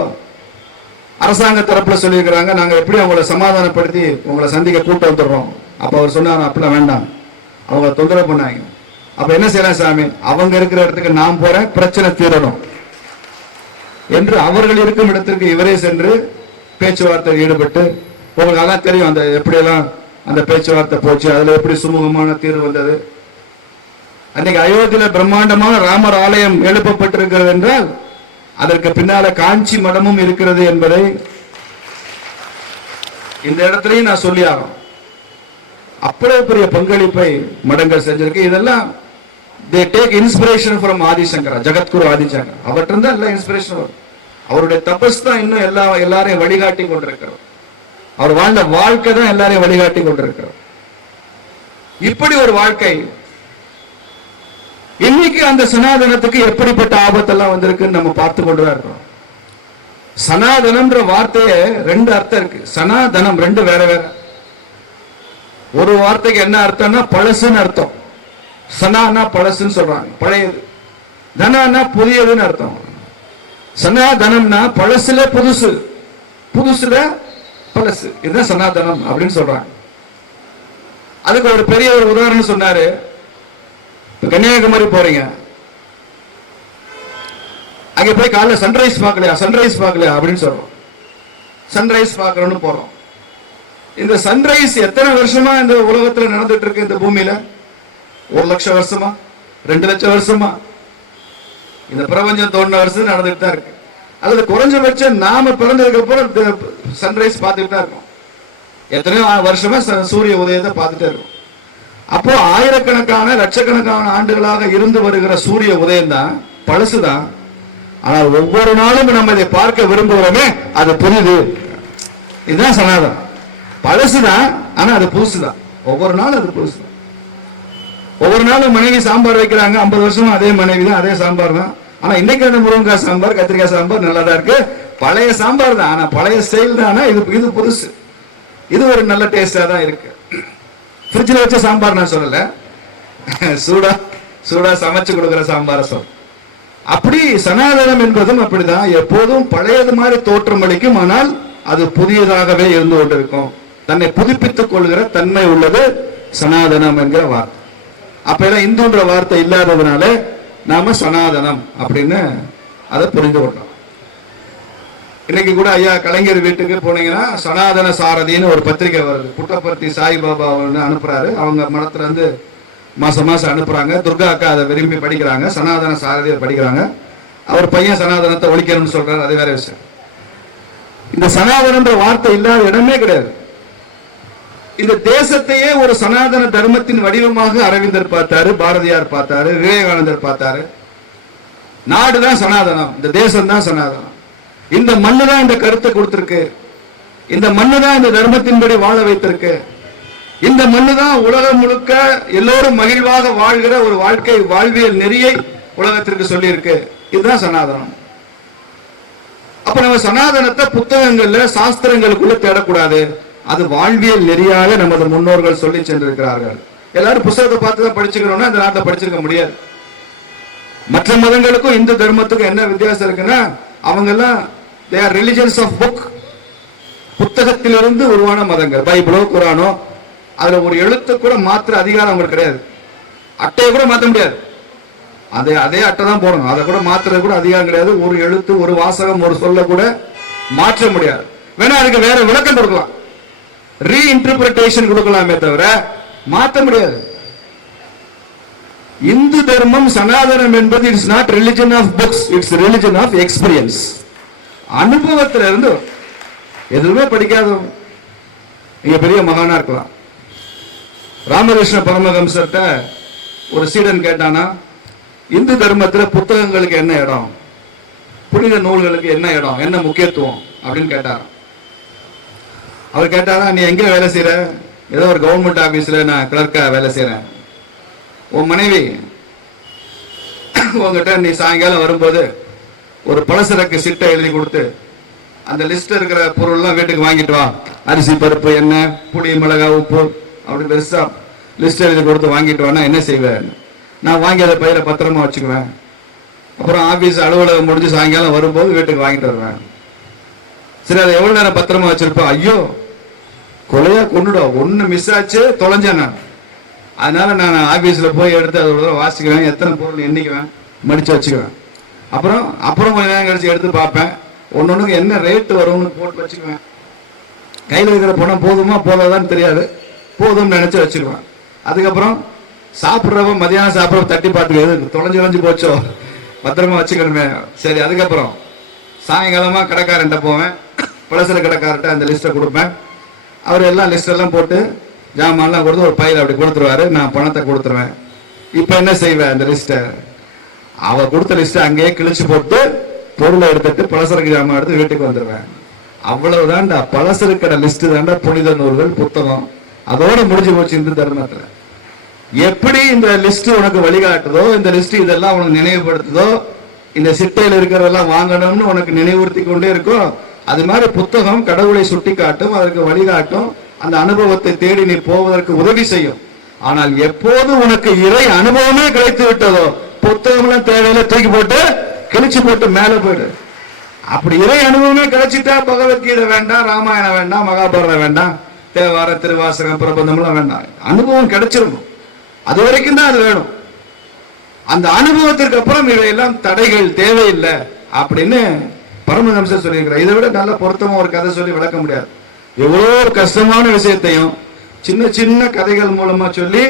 அரசாங்க தரப்புல சொல்லியிருக்கிறாங்க, நாங்க எப்படி அவங்களை சமாதானப்படுத்தி உங்களை சந்திக்க கூட்டம் வந்துடுறோம். அப்ப அவர் சொன்னார், அப்படிலாம் வேண்டாம், அவங்க தொந்தரவு பண்ணாங்க. அப்ப என்ன செய்யலாம் சாமி? அவங்க இருக்கிற இடத்துக்கு நான் போறேன், பிரச்சனை தீரணும் என்று அவர்கள் இருக்கும் இடத்திற்கு இவரே சென்று பேச்சுவார்த்தையில் ஈடுபட்டு, உங்களுக்கு அதான் தெரியும் அந்த எப்படியெல்லாம் அந்த பேச்சுவார்த்தை போச்சு, அதுல எப்படி சுமூகமான தீர்வு வந்தது. அன்னைக்கு அயோத்தியில பிரம்மாண்டமான ராமர் ஆலயம் எழுப்பப்பட்டிருக்கிறது என்றால் அதற்கு பின்னால காஞ்சி மடமும் இருக்கிறது என்பதை இந்த இடத்திலையும் நான் சொல்லி ஆகும். அப்படியே பெரிய பங்களிப்பை மடங்கள் செஞ்சிருக்கு. இதெல்லாம் they take inspiration from Adi Shankara, Jagadguru Adi Shankar. அவர்கிட்ட தான் எல்லாம் இன்ஸ்பிரேஷன் வரும். அவருடைய தபஸ் தான் இன்னும் எல்லாரையும் வழிகாட்டி கொண்டிருக்கிறார். அவர் வாழ்ந்த வாழ்க்கை தான் எல்லாரையும் வழிகாட்டி கொண்டிருக்கிறார். இப்படி ஒரு வாழ்க்கை இன்னைக்கு அந்த சனாதனத்துக்கு எப்படிப்பட்ட ஆபத்தெல்லாம் வந்திருக்குன்னு நம்ம பார்த்து கொண்டுதான் இருக்கிறோம். சனாதனம்ன்ற வார்த்தையே 2 அர்த்தம் இருக்கு. சனாதனம் 2 வேற வேற. ஒரு வார்த்தைக்கு என்ன அர்த்தம்னா பழசுன்னு அர்த்தம். சனானா பழசுன்னு சொல்றாங்க, பழையது. தனானா புதியதுன்னு அர்த்தம். சனாதனம்னா பழசுல புதுசு, புதுசுல பழசு, இதுதான் சனாதனம் அப்படின்னு சொல்றாங்க. அதுக்கு ஒரு பெரிய ஒரு உதாரணம் சொன்னாரு. கன்னியாகுமரி போறீங்க, அங்க போய் காலைல சன்ரைஸ் பார்க்கலையா அப்படின்னு சொல்றோம். சன்ரைஸ் பார்க்கணும்னு போறோம். இந்த சன்ரைஸ் எத்தனை வருஷமா இந்த உலகத்துல நடந்துட்டு இருக்கு? இந்த பூமியில 1 லட்சம் வருஷமா, 2 லட்சம் வருஷமா, இந்த பிரபஞ்சம் தோன்ற வருஷம் நடந்துட்டு தான் இருக்கு. அல்லது குறைஞ்சபட்சம் நாம பிறந்ததுக்கு அப்புறம் சன்ரைஸ் பார்த்துட்டு தான் இருக்கோம். எத்தனையோ வருஷமா சூரிய உதயத்தை பார்த்துட்டே இருக்கும். அப்போ ஆயிரக்கணக்கான லட்சக்கணக்கான ஆண்டுகளாக இருந்து வருகிற சூரிய உதயம் தான், பழசுதான். ஆனால் ஒவ்வொரு நாளும் நம்ம இதை பார்க்க விரும்புகிறோமே, அது புரியுது. இதுதான் சனாதனம். பழசுதான், ஆனா அது புதுசுதான். ஒவ்வொரு நாளும் அது புதுசுதான். ஒவ்வொரு நாளும் மனைவி சாம்பார் வைக்கிறாங்க, 50 வருஷமா அதே மனைவி தான், அதே சாம்பார் தான். ஆனா இன்னைக்கு அந்த முருங்கைக்காய் சாம்பார், கத்திரிக்காய் சாம்பார் நல்லா தான் இருக்கு. பழைய சாம்பார் தான், ஆனா பழைய ஸ்டைல் தான். இது புதுசு. இது ஒரு நல்ல டேஸ்டா தான் இருக்கு. ஃப்ரிட்ஜில் வச்ச சாம்பார் நான் சொல்லல, சூடா சமைச்சு கொடுக்கிற சாம்பார சொல். அப்படி சனாதனம் என்பதும் அப்படிதான். எப்போதும் பழையது மாதிரி தோற்றம் அளிக்கும், ஆனால் அது புதியதாகவே இருந்து கொண்டிருக்கும். தன்னை புதுப்பித்துக் கொள்கிற தன்மை உள்ளது சனாதனம் என்கிற வார்த்தை. அப்ப எல்லாம் இந்துன்ற வார்த்தை இல்லாததுனால நாம சனாதனம் அப்படின்னு அதை புரிந்து கொண்டோம். இன்னைக்கு கூட ஐயா கலைஞர் வீட்டுக்கு போனீங்கன்னா சனாதன சாரதின்னு ஒரு பத்திரிகை வருது. புட்டபர்த்தி சாய்பாபா அனுப்புறாரு. அவங்க மடத்துல இருந்து மாசம் அனுப்புறாங்க. துர்கா அக்கா அதை விரும்பி படிக்கிறாங்க, சனாதன சாரதியை படிக்கிறாங்க. அவர் பையன் சனாதனத்தை ஒழிக்கணும்னு சொல்றாரு, அது வேற விஷயம். இந்த சனாதனன்ற வார்த்தை இல்லாத இடமே கிடையாது. இந்த தேசத்தையே ஒரு சனாதன தர்மத்தின் வடிவமாக அரவிந்தர் பார்த்தாரு, பாரதியார் பார்த்தாரு, விவேகானந்தர் பார்த்தாரு. நாடுதான் சனாதனம், இந்த தேசம் தான் சனாதனம். இந்த மண்ணு தான் இந்த கருத்தை கொடுத்திருக்கு. இந்த மண்ணு தான் இந்த தர்மத்தின்படி வாழ வைத்திருக்கு. இந்த மண்ணு தான் உலகம் முழுக்க எல்லோரும் மகிழ்வாக வாழ்கிற ஒரு வாழ்வியல் நெறியை உலகத்திற்கு சொல்லி இருக்கு. இதுதான் சனாதனம். அப்ப நம்ம சனாதனத்தை புத்தகங்கள்ல சாஸ்திரங்களுக்குள்ள தேடக்கூடாது. அது வாழ்வியல் நெறியாக நமது முன்னோர்கள் சொல்லி சென்றிருக்கிறார்கள். எல்லாரும் புத்தகத்தை பார்த்து தான் படிச்சுக்கிறோம்னா அந்த நாட்டில் படிச்சிருக்க முடியாது. மற்ற மதங்களுக்கும் இந்து தர்மத்துக்கும் என்ன வித்தியாசம் இருக்குன்னா, அவங்க எல்லாம் they are religions of book. புத்தகத்திலிருந்து உருவான மதங்கள். பைபிளோ குரானோ அதுல ஒரு எழுத்து கூட மாற்ற அதிகாரம் அவங்களுக்கு கிடையாது. அட்டையை கூட மாற்ற முடியாது. அதே அட்டை தான் போடணும். அதை கூட மாத்துறது கூட அதிகாரம் கிடையாது. ஒரு எழுத்து, ஒரு வாசகம், ஒரு சொல்ல கூட மாற்ற முடியாது. வேணா அதுக்கு வேற விளக்கம் கொடுக்கலாம், ரீஇன்டர்பிரேஷன் கொடுக்கலாமே தவிர மாற்ற முடியாது. இந்து தர்மம் சனாதனம் என்பது it's not religion of books, it's religion of experience. அனுபவத்தில் இருந்து எதுவுமே படிக்காதவங்க இங்க பெரிய மகானா இருக்கலாம். ராமகிருஷ்ண பரமஹம்சர்ட்ட ஒரு சீடன் கேட்டானா, இந்து தர்மத்தில் புத்தகங்களுக்கு என்ன இடம், புனித நூல்களுக்கு என்ன இடம், என்ன முக்கியத்துவம் அப்படின்னு கேட்டார். அவர் கேட்டாரா, நீ எங்க வேலை செய்யற? ஏதோ ஒரு கவர்மெண்ட் ஆபீஸ்ல நான் கிளர்க்கா வேலை செய்யறேன். உன் மனைவி உங்ககிட்ட நீ சாயங்காலம் வரும்போது ஒரு பலசரக்கு சிட்டை எழுதி கொடுத்து அந்த லிஸ்ட் இருக்கிற பொருள்லாம் வீட்டுக்கு வாங்கிட்டு வா, அரிசி பருப்பு எண்ணெய் புளி மிளகாய் உப்பு அப்படி பெருசா லிஸ்ட் எழுதி கொடுத்து வாங்கிட்டு வானா என்ன செய்வேன்? நான் வாங்கி அதை பையில பத்திரமா வச்சுக்குவேன். அப்புறம் ஆபீஸ் அலுவலகம் முடிஞ்சு சாயங்காலம் வரும்போது வீட்டுக்கு வாங்கிட்டு வருவேன். சரி, அதை எவ்வளவு நேரம் பத்திரமா வச்சிருப்பேன்? ஐயோ கொலையா கொண்டுடும், ஒண்ணு மிஸ் ஆச்சு, தொலைஞ்சேன் நான். அதனால நான் ஆபீஸ்ல போய் எடுத்து அதை வாசிக்குவேன், எத்தனை பொருள் எண்ணிக்குவேன், மடிச்சு வச்சுக்குவேன். அப்புறம் கொஞ்ச நேரம் கழிச்சு எடுத்து பார்ப்பேன், ஒன்னொன்னுக்கு என்ன ரேட்டு வரும்னு போட்டு வச்சுக்குவேன். கையில் இருக்கிற பணம் போதுமா போதாதான்னு தெரியாது, போதும்னு நினைச்சு வச்சுக்குவேன். அதுக்கப்புறம் சாப்பிட்றப்ப மதியானம் சாப்பிட்றப்ப தட்டி பார்த்துக்க, தொலைஞ்சு போச்சோ, பத்திரமா வச்சுக்கணுமே. சரி, அதுக்கப்புறம் சாயங்காலமா கடைக்காரன்ட்ட போவேன், பலசர கடைக்காரர்கிட்ட அந்த லிஸ்ட்டை கொடுப்பேன். அவர் எல்லாம் லிஸ்ட் எல்லாம் போட்டு ஜாமான்லாம் கொடுத்து ஒரு பையில அப்படி கொடுத்துருவாரு, நான் பணத்தை கொடுத்துருவேன். இப்ப என்ன செய்வேன்? அந்த லிஸ்ட்டை அவ கொடுத்த லிஸ்ட்டை அங்கேயே கிழிச்சு போட்டு பொருளை எடுத்துட்டு பலசரக்கு ஜாமான் எடுத்து வீட்டுக்கு வந்துடுவேன். அவ்வளவுதான்டா பலசரக்கு கடை லிஸ்ட் தாண்டா புனித நூல்கள் புத்தகம். அதோட முடிஞ்சு போச்சு இந்து தர்மத்துல. எப்படி இந்த லிஸ்ட் உனக்கு வழிகாட்டுதோ, இந்த லிஸ்ட் இதெல்லாம் உனக்கு நினைவுபடுத்துதோ, இந்த சிட்டையில் இருக்கிறதெல்லாம் வாங்கணும்னு உனக்கு நினைவுறுத்தி கொண்டே இருக்கும். அது மாதிரி புத்தகம் கடவுளை சுட்டி காட்டும், அதற்கு வழிகாட்டும், அந்த அனுபவத்தை தேடி நீ போவதற்கு உதவி செய்யும். ஆனால் எப்போது உனக்கு இறை அனுபவமே கிடைத்து விட்டதோ புத்தகம் எல்லாம் தேவையில்ல, தூக்கி போட்டு கிழிச்சு போட்டு மேல போயிடு. அப்படி இறை அனுபவமே கிடைச்சிட்டா பகவத்கீதை வேண்டாம், ராமாயணம் வேண்டாம், மகாபாரதம் வேண்டாம், தேவார திருவாசகம் பிரபந்தம் எல்லாம் வேண்டாம். அனுபவம் கிடைச்சிருக்கும், அது வரைக்கும் தான் அது வேணும். அந்த அனுபவத்திற்கு அப்புறம் இவையெல்லாம் தடைகள் தேவையில்லை அப்படின்னு பரமஹம்சர் சொல்லியிருக்கிறார். இதை விட நல்ல பொருத்தமா ஒரு கதை சொல்லி விளக்க முடியாது. எவ்வளவு கஷ்டமான விஷயத்தையும் சின்ன சின்ன கதைகள் மூலமா சொல்லி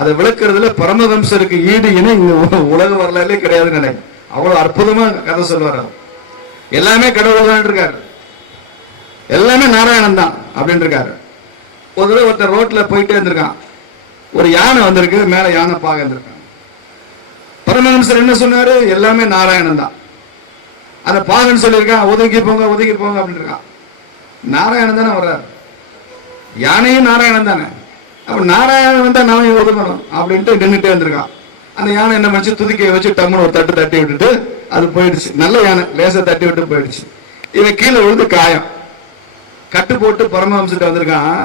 அதை விளக்குறதுல பரமஹம்சருக்கு ஈடு இணை இந்த உலக வரலாறுலே கிடையாதுன்னு நினைக்கிறேன். அவ்வளவு அற்புதமா கதை சொல்லுவார். எல்லாமே கடவுள் தான் இருக்காரு, எல்லாமே நாராயணன் தான் அப்படின்னு இருக்காரு. ஒரு தடவை ஒருத்தர் ரோட்ல போயிட்டே இருந்திருக்கான், ஒரு யானை வந்திருக்கு, மேல யானை பாக இருந்திருக்கான். பரமஹம்சர் என்ன சொன்னாரு? எல்லாமே நாராயணன் தான். அந்த பாகன் சொல்லியிருக்கான், ஒதுங்கி போங்க ஒதுங்கி போங்க அப்படின்னு இருக்கான். நாராயணன் தானே வர்றாரு, யானையும் நாராயணன் தானே, அப்ப நாராயணன் வந்தா நாம ஒதுங்கணும் அப்படின்ட்டு நின்றுட்டே வந்திருக்கான். அந்த யானை என்ன பண்ணிச்சு, துதிக்கையை வச்சு டம்முன்னு ஒரு தட்டு தட்டி விட்டுட்டு அது போயிடுச்சு. நல்ல யானை, லேசா தட்டி விட்டு போயிடுச்சு. இவன் கீழே விழுந்து காயம், கட்டு போட்டு பரமஹம்சர்ட்ட வந்திருக்கான்.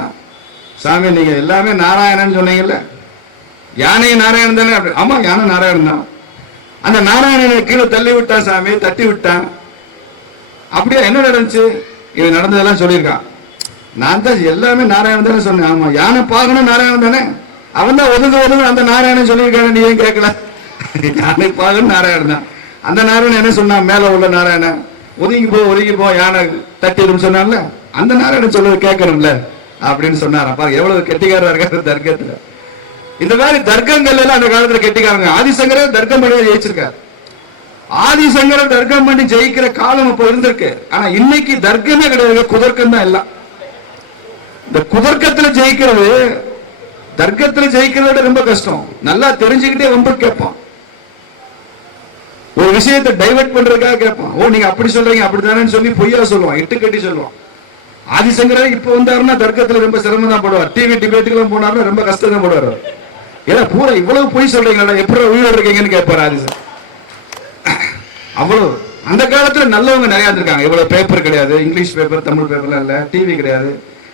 சாமி, நீங்க எல்லாமே நாராயணன் சொன்னீங்கல்ல, யானையும் நாராயணன் தானே? அப்படி, ஆமா யானை நாராயணன் தான். அந்த நாராயணனை கீழே தள்ளி விட்டான் சாமி, தட்டி விட்டான். அப்படியே என்ன நடந்துச்சு? இவன் நடந்ததெல்லாம் சொல்லியிருக்கான். நான் தான் எல்லாமே நாராயணன் தானே சொன்னேன். ஆமா, யானை பாகணும் நாராயணன் தானே, அவன் தான் ஒதுங்க ஒதுங்க அந்த நாராயணன் சொல்லியிருக்காங்க, நீ ஏன் கேட்கல? யானை பாகணும் நாராயணன் தான். அந்த நாராயணன் என்ன சொன்னான்? மேல உள்ள நாராயணன் ஒதுங்கி போ யானை தட்டிடும் சொன்னான்ல, அந்த நாராயணன் சொல்றது கேட்கணும்ல அப்படின்னு சொன்னார். பாருங்க எவ்வளவு கெட்டிக்காரா இருக்காரு தர்க்கத்துல. இந்த மாதிரி தர்க்கங்கள் எல்லாம் அந்த காலத்துல கெட்டிக்காரங்க. ஆதிசங்கரர் தர்க்கம் பண்ணி ஜெயிச்சிருக்காரு. ஆதிசங்கரர் தர்க்கம் பண்ணி ஜெயிக்கிற காலம் இப்ப இருந்திருக்கு. ஆனா இன்னைக்கு தர்க்கமே கிடையாது, குதர்க்கம் தான் எல்லாம். இந்த குதர்க்கத்துல ஜெயிக்கிறது தர்க்கத்துல ஜெயிக்கிறத ரொம்ப கஷ்டம். நல்லா தெரிஞ்சுக்கிட்டே ரொம்ப கேட்பான், ஒரு விஷயத்தை டைவர்ட் பண்றதுக்காக கேட்பான். ஓ நீங்க அப்படி சொல்றீங்க அப்படித்தானு சொல்லி பொய்யா சொல்லுவான், இட்டு கட்டி சொல்லுவான். ஆதிசங்கரர் இப்ப வந்தாருன்னா தர்க்கத்துல ரொம்ப சிரமம் தான் போடுவார். டிவி டிபேட்டுக்கு எல்லாம் போனாருன்னா ரொம்ப கஷ்டம் தான் போடுவார். ஏன்னா பூரா இவ்வளவு பொய் சொல்றீங்களா, எப்படி உயிரோடு இருக்கீங்கன்னு கேட்பாரு ஆதிசங்கர். அவ்வளவு அந்த காலத்துல நல்லவங்க நிறைய இருந்திருக்காங்க. இவ்வளவு பேப்பர் கிடையாது, இங்கிலீஷ் பேப்பர் தமிழ் பேப்பர்லாம் இல்ல, டிவி கிடையாது,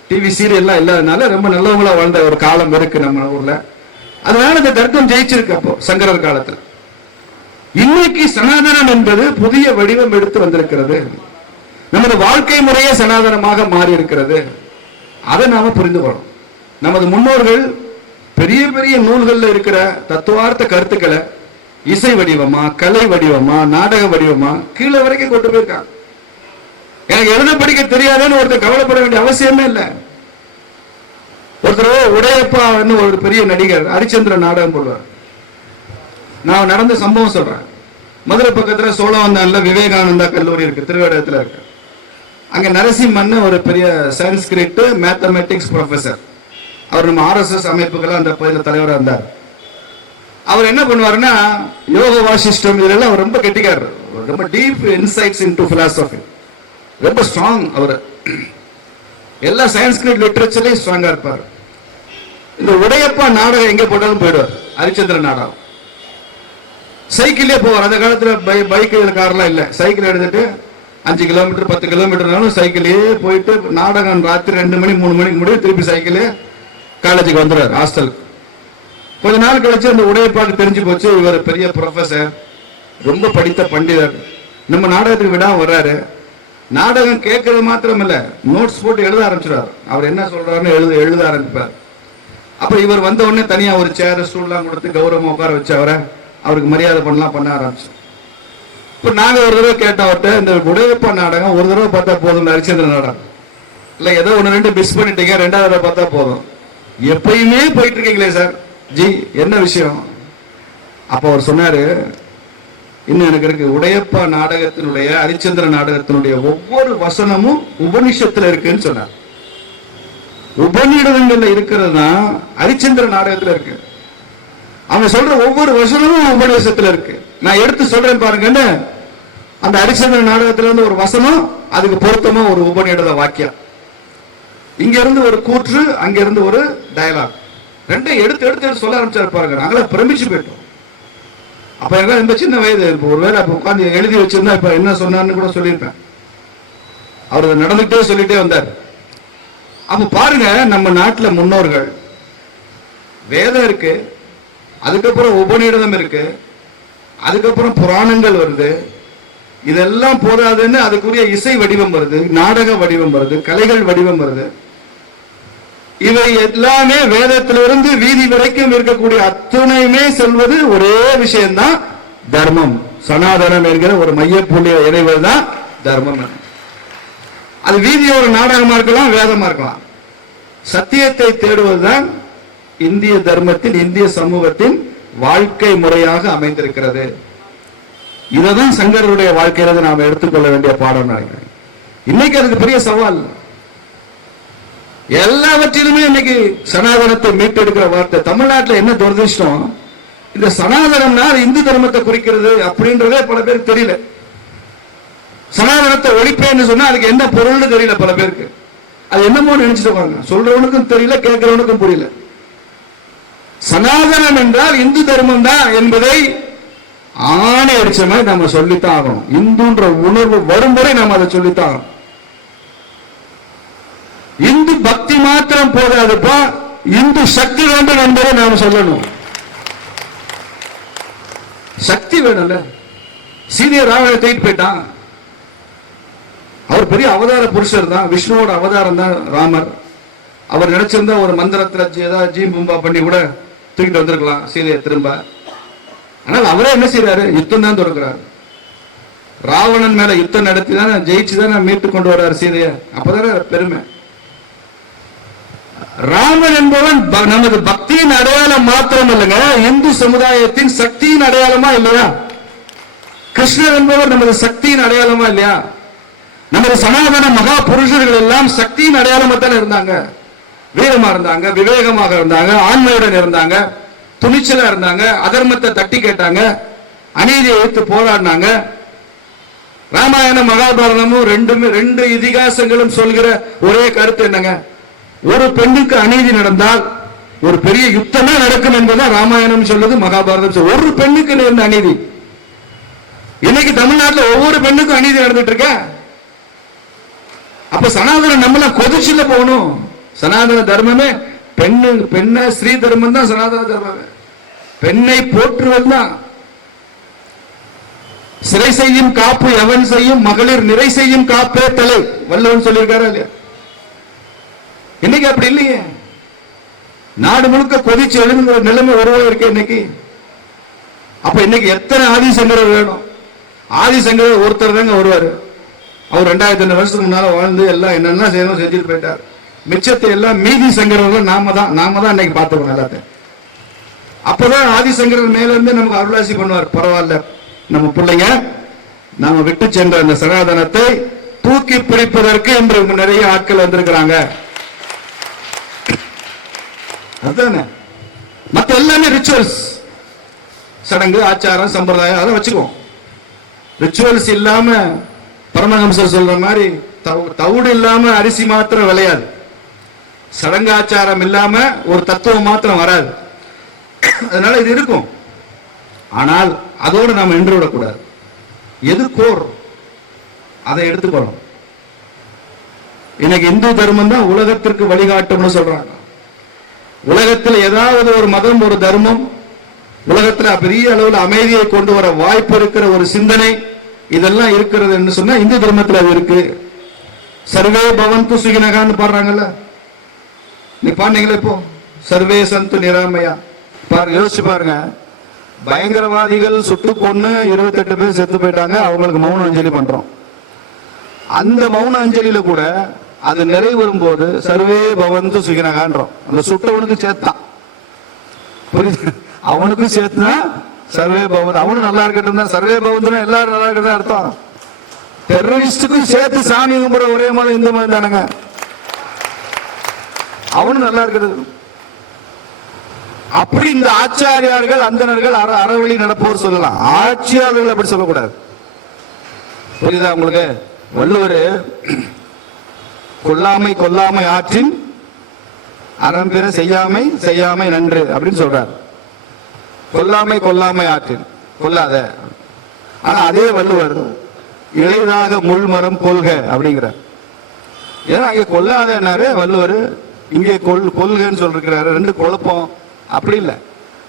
டிவி சீரியல்லாம் இல்லாதனால ரொம்ப நல்லவங்களா வாழ்ந்த ஒரு காலம் இருக்கு நம்ம ஊர்ல. அதனால இந்த தர்க்கம் ஜெயிச்சிருக்கு அப்போ சங்கரர் காலத்துல. இன்னைக்கு சனாதனம் என்பது புதிய வடிவம் எடுத்து வந்திருக்கிறது. நமது வாழ்க்கை முறையே சனாதனமாக மாறி இருக்கிறது. அதை நாம புரிந்து கொள்ளணும். நமது முன்னோர்கள் பெரிய பெரிய நூல்கள்ல இருக்கிற தத்துவார்த்த கருத்துக்களை இசை வடிவமா, கலை வடிவமா, நாடக வடிவமா கீழே வரைக்கும் கொண்டு போயிருக்காங்க. எனக்கு எழுத படிக்க தெரியாதுன்னு ஒருத்தர் கவலைப்பட வேண்டிய அவசியமே இல்லை. ஒருத்தர் உடையப்பா ஒரு பெரிய நடிகர் ஹரிச்சந்திர நாடகம் போடுவார். நான் நடந்த சம்பவம் சொல்றேன். மதுரை பக்கத்துல சோழவந்தான்ல விவேகானந்தா கல்லூரி இருக்கு, திருவேடத்துல இருக்கு. அங்க நரசிம்மன் ஒரு பெரிய சான்ஸ்கிரிட் மேத்தமெட்டிக்ஸ் ப்ரொஃபசர். அவர் நம்ம RSS அமைப்புகள் அந்த தலைவராக இருந்தார். அவர் என்ன பண்ணுவாருன்னா யோக வாசிஷ்டம் இதெல்லாம் அவர் ரொம்ப கெட்டிக்காரு. ரொம்ப டீப் இன்சைட்ஸ் இன்டு பிலாசபி, ரொம்ப ஸ்ட்ராங். அவர் எல்லா சான்ஸ்கிரிட் லிட்டரேச்சர்லயும் ஸ்ட்ராங்கா இருப்பார். இந்த உடையப்பா நாடகம் எங்க போட்டாலும் போயிடுவார். ஹரிச்சந்திர நாடகம் சைக்கிளே போவார். அந்த காலத்துல பைக் கார்லாம் இல்ல, சைக்கிள் எடுத்துட்டு 5 கிலோமீட்டர் 10 கிலோமீட்டர்னாலும் சைக்கிளே போயிட்டு நாடகம் ராத்திரி 2 மணி 3 மணிக்கு முடியும், திருப்பி சைக்கிளே காலேஜுக்கு வந்துடுறாரு, ஹாஸ்டலுக்கு. கொஞ்ச நாள் கழிச்சு அந்த உடையப்பாக்கு தெரிஞ்சு போச்சு, இவர் பெரிய ப்ரொஃபசர், ரொம்ப படித்த பண்டிதர், நம்ம நாடகத்துக்கு விடாம வர்றாரு. நாடகம் கேட்கறது மாத்திரம் இல்ல, நோட்ஸ் போட்டு எழுத ஆரம்பிச்சிடாரு. அவர் என்ன சொல்றாருன்னு எழுத ஆரம்பிப்பார். அப்ப இவர் வந்த உடனே தனியா ஒரு சேர் ஸ்டூல்லாம் கொடுத்து கௌரவம் உட்கார வச்சு அவருக்கு மரியாதை பண்ண ஆரம்பிச்சு. இப்ப நாங்க ஒரு தடவை கேட்டோம் அவர்கிட்ட, இந்த உடையப்பா நாடகம் ஒரு தடவை பார்த்தா போதும், ஹரிச்சந்திர நாடகம் இல்ல, ஏதோ 1-2 மிஸ் பண்ணிட்டீங்க, 2வது தடவை பார்த்தா போதும், எப்பயுமே போயிட்டு இருக்கீங்களே சார் ஜி, என்ன விஷயம்? அப்ப அவர் சொன்னாரு, இன்னும் எனக்கு இருக்கு, உடையப்பா நாடகத்தினுடைய ஹரிச்சந்திர நாடகத்தினுடைய ஒவ்வொரு வசனமும் உபனிஷத்துல இருக்குன்னு சொன்னார். உபநிடதங்கள்ல இருக்கிறது தான் ஹரிச்சந்திர நாடகத்துல இருக்கு. அவங்க சொல்ற ஒவ்வொரு வசனமும் உபநிஷத்துல இருக்கு. நான் எடுத்து சொல்றேன் பாருங்கன்னு. அந்த ஹரிச்சந்திர நாடகத்துல இருந்து ஒரு வசனம், அதுக்கு பொருத்தமா ஒரு உபநிடத வாக்கியம், இங்க இருந்து ஒரு கூற்று, அங்க இருந்து ஒரு டயலாக், ரெண்டையும் எடுத்து சொல்ல ஆரம்பிச்சாரு பாருங்க. நாங்களே பிரமிச்சு போயிட்டோம். அப்ப எல்லாம் இந்த சின்ன வயது, ஒருவேளை அப்ப உட்காந்து எழுதி வச்சிருந்தா இப்ப என்ன சொன்னான்னு கூட சொல்லியிருப்பேன். அவர் நடந்துகிட்டே சொல்லிட்டே வந்தார். அப்ப பாருங்க, நம்ம நாட்டுல முன்னோர்கள், வேதம் இருக்கு, அதுக்கப்புறம் உபநிடதம் இருக்கு, அதுக்கப்புறம் புராணங்கள் வருது, இதெல்லாம் போதாதுன்னு அதுக்குரிய இசை வடிவம் வருது, நாடக வடிவம் வருது, கலைகள் வடிவம் வருது. இவை எல்லாமே வேதத்திலிருந்து வீதி வரைக்கும் இருக்கக்கூடிய அத்துணையுமே சொல்வது ஒரே விஷயம்தான், தர்மம். சனாதனம் என்கிற ஒரு மையப்புள்ளிய இறைவர் தான் தர்மம். அது வீதியோட நாடகமா இருக்கலாம், வேதமா இருக்கலாம். சத்தியத்தை தேடுவதுதான் இந்திய தர்மத்தின், இந்திய சமூகத்தின் வாழ்க்கை முறையாக அமைந்திருக்கிறது. இதான் சங்கரருடைய வாழ்க்கையில நாம எடுத்துக்கொள்ள வேண்டிய பாடம் நினைக்கிறேன். இன்னைக்கு அதுக்கு பெரிய சவால். எல்லாவற்றிலுமே இன்னைக்கு சனாதனத்தை மீட்டெடுக்கிற வார்த்தை. தமிழ்நாட்டில் என்ன துரதிருஷ்டம், இந்த சனாதனம்னா இந்து தர்மத்தை குறிக்கிறது அப்படின்றதே பல பேருக்கு தெரியல. சனாதனத்தை ஒழிப்பேன்னு சொன்னா அதுக்கு என்ன பொருள்னு தெரியல பல பேருக்கு. அது என்னமோ நினைச்சிட்டு வாங்க, சொல்றவனுக்கும் தெரியல, கேட்கிறவனுக்கும் புரியல. சனாதனம் என்றால் இந்து தர்மம் தான் என்பதை ஆணை அடிச்ச மாதிரி நம்ம சொல்லித்தான் ஆகணும். இந்துன்ற உணர்வு வரும் வரை நாம் அதை சொல்லித்தான் ஆகணும். இந்து பக்தி மாத்திரம் போதாதுப்பா, இந்து சக்தி வேண்டும் என்பதை நாம் சொல்லணும். சக்தி வேணும்ல. சீனியர் ராவணனை தூக்கிட்டு போயிட்டான். அவர் பெரிய அவதார புருஷர் தான், விஷ்ணுவோட அவதாரம் தான் ராமர். அவர் நினைச்சிருந்தா ஒரு மந்திரத்துல ஏதாவது ஜீம்பும்பா பண்ணி கூட தூக்கிட்டு வந்திருக்கலாம் சீதையை திரும்ப. ஆனால் அவரே என்ன செய்யறாரு, யுத்தம் தான் தொடங்குறாரு. ராவணன் மேல யுத்தம் நடத்தி தானே ஜெயிச்சு தானே மீட்டு கொண்டு வர்றாரு சீதைய. அப்பதானே பெருமை. ராமன் என்பவன் நமது பக்தியின் அடையாளம் மாத்திரம் இல்லைங்க, இந்து சமுதாயத்தின் சக்தியின் அடையாளமா இல்லையா? கிருஷ்ணர் என்பவர் நமது சக்தியின் அடையாளமா இல்லையா? நமது சனாதன மகா புருஷர்கள் எல்லாம் சக்தியின் அடையாளமா தானே இருந்தாங்க. வீரமா இருந்தாங்க, விவேகமாக இருந்தாங்க, ஆண்மையுடன் இருந்தாங்க, துணிச்சலா இருந்தாங்க, அதர்மத்தை தட்டி கேட்டாங்க, அநீதியை எதிர்த்து போராடினாங்க. ராமாயணம் மகாபாரதமும் ரெண்டு இதிகாசங்களும் சொல்கிற ஒரே கருத்து என்னங்க, ஒரு பெண்ணுக்கு அநீதி நடந்தால் ஒரு பெரிய யுத்தமே நடக்கும் என்பதுதான் ராமாயணம் சொல்லுது, மகாபாரதம் சொல்லுது. ஒரு பெண்ணுக்கு நேர்ந்த அநீதி. இன்னைக்கு தமிழ்நாட்டில் ஒவ்வொரு பெண்ணுக்கும் அநீதி நடந்துட்டு இருக்க. அப்ப சனாதனம் நம்மள கொதிச்சுல போகணும். சனாதன தர்மமே பெண்ண ஸ்ரீ தர்மம் தான் சனாதன தர்மமே. பெண்ணை போற்றுவது தான். சிறை செய்யும் காப்பு எவன் செய்யும், மகளிர் நிறை செய்யும் காப்பே தலை, வள்ளுவன் சொல்லியிருக்காரா இல்லையா? இன்னைக்கு அப்படி இல்லையே. நாடு முழுக்க கொதிச்சு எழுதுங்கிற நிலைமை உருவாயிருக்கு இன்னைக்கு. அப்ப இன்னைக்கு எத்தனை ஆதிசங்கரர் வேணும்? ஆதிசங்கரர் ஒருத்தர் தாங்க வருவாரு. அவர் 2000 வருஷத்துக்கு முன்னால வாழ்ந்து எல்லாம் என்னென்ன செய்யணும் செஞ்சுட்டு போயிட்டார். மிச்சத்தை எல்லாம் மீதி சங்கரர்கள் நாம தான் இன்னைக்கு பார்த்துக்கணும் எல்லாத்தையும். அப்பதான் ஆதிசங்கரர் மேல இருந்து நமக்கு அருளாசி பண்ணுவார். பரவாயில்ல, நம்ம பிள்ளைங்க நாம விட்டு சென்ற அந்த சனாதனத்தை தூக்கி பிடிப்பதற்கு இன்று நிறைய ஆட்கள் வந்திருக்கிறாங்க. அதுதானே. மத்த எல்லாமே ரிச்சுவல்ஸ், சடங்கு, ஆச்சாரம், சம்பிரதாயம், அதை வச்சுக்குவோம். ரிச்சுவல்ஸ் இல்லாம பரமஹம்சர் சொல்ற மாதிரி தவிடு இல்லாம அரிசி மாத்திரம் விளையாது. சடங்கு ஆச்சாரம் இல்லாம ஒரு தத்துவம் மாத்திரம் வராது. அதனால இது இருக்கும். ஆனால் அதோடு நாம் நின்று விடக்கூடாது. எது கோர் அதை எடுத்துக்கணும். இன்னைக்கு இந்து தர்மம் தான் உலகத்திற்கு வழிகாட்டும்னு சொல்றாங்க. உலகத்தில் ஏதாவது ஒரு மதம், ஒரு தர்மம் உலகத்தில் பெரிய அளவில் அமைதியை கொண்டு வர வாய்ப்பு இருக்கிற ஒரு சிந்தனை இதெல்லாம் இருக்கிறது என்று சொன்னா இந்து தர்மத்தில் அது இருக்கு. சர்வே பவந்து சுகினகான்னு பாடுறாங்கல்ல, நீ பாண்டீங்களா? இப்போ சர்வே சந்து நிராமையா பாருங்க, யோசிச்சு பாருங்க. பயங்கரவாதிகள் சுட்டு கொன்னு 28 பேர் செத்து போயிட்டாங்க. அவங்களுக்கு மௌன அஞ்சலி பண்றோம். அந்த மௌன அஞ்சலியில கூட அது நிறைவேறும் போது சர்வே பவந்து சுகினகான்றோம். அந்த சுட்டவனுக்கு சேர்த்தான், புரியுது? அவனுக்கும் சேர்த்துதான் சர்வே பவன். அவனும் நல்லா இருக்கட்டும் தான். சர்வே பவன் எல்லாரும் நல்லா இருக்கட்டும் அர்த்தம். டெரரிஸ்டுக்கும் சேர்த்து சாமி கும்பிட ஒரே மதம் இந்து மதம் தானுங்க. அவனும் நல்லா இருக்கிறது. அப்படி இந்த ஆச்சாரியார்கள், அந்தனர்கள், அறவழி நடப்போர் சொல்லலாம். ஆட்சியாளர்கள் அப்படி சொல்லக்கூடாது. புரியுதா உங்களுக்கு? வள்ளுவர் கொல்லாமை ஆற்றின் அறம்பெற செய்யாமை நன்று அப்படின்னு சொல்றார். கொல்லாமை ஆற்றின் கொல்லாத. ஆனா அதே வள்ளுவர் இளைதாக முள்மரம் கொள்க அப்படிங்கிறார். ஏன்னா அங்க கொல்லாதனாரு வள்ளுவர், இங்கே கொள்கன்னு சொல்லிருக்கிறாரு. ரெண்டு குழப்பம். அப்படி இல்லை.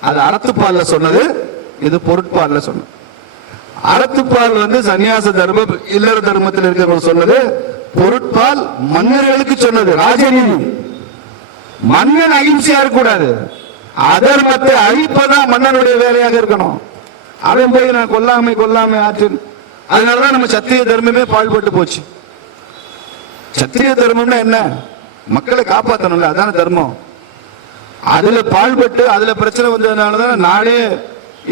அது அறத்துப்பால்ல சொன்னது, இது பொருட்பால்ல சொன்னது. அறத்துப்பால் சன்னியாச தர்மம், இல்லற தர்மத்தில் இருக்கிறவங்க சொன்னது. பொருட்பால் மன்னர்களுக்கு சொன்னது, ராஜநீதி. மன்னன் அகிம்சையா இருக்கக்கூடாது, அதர்மத்தை அழிப்பதான் மன்னனுடைய வேலையாக இருக்கணும். அவன் போய் நான் கொல்லாமை ஆற்றின். அதனாலதான் நம்ம சத்திரிய தர்மமே பாழ்பட்டு போச்சு. சத்திரிய தர்மம்னா என்ன? மக்களை காப்பாற்றணும்ல, அதான தர்மம். அதுல பாழ்பட்டு அதுல பிரச்சனை வந்ததுனாலதான் நாடே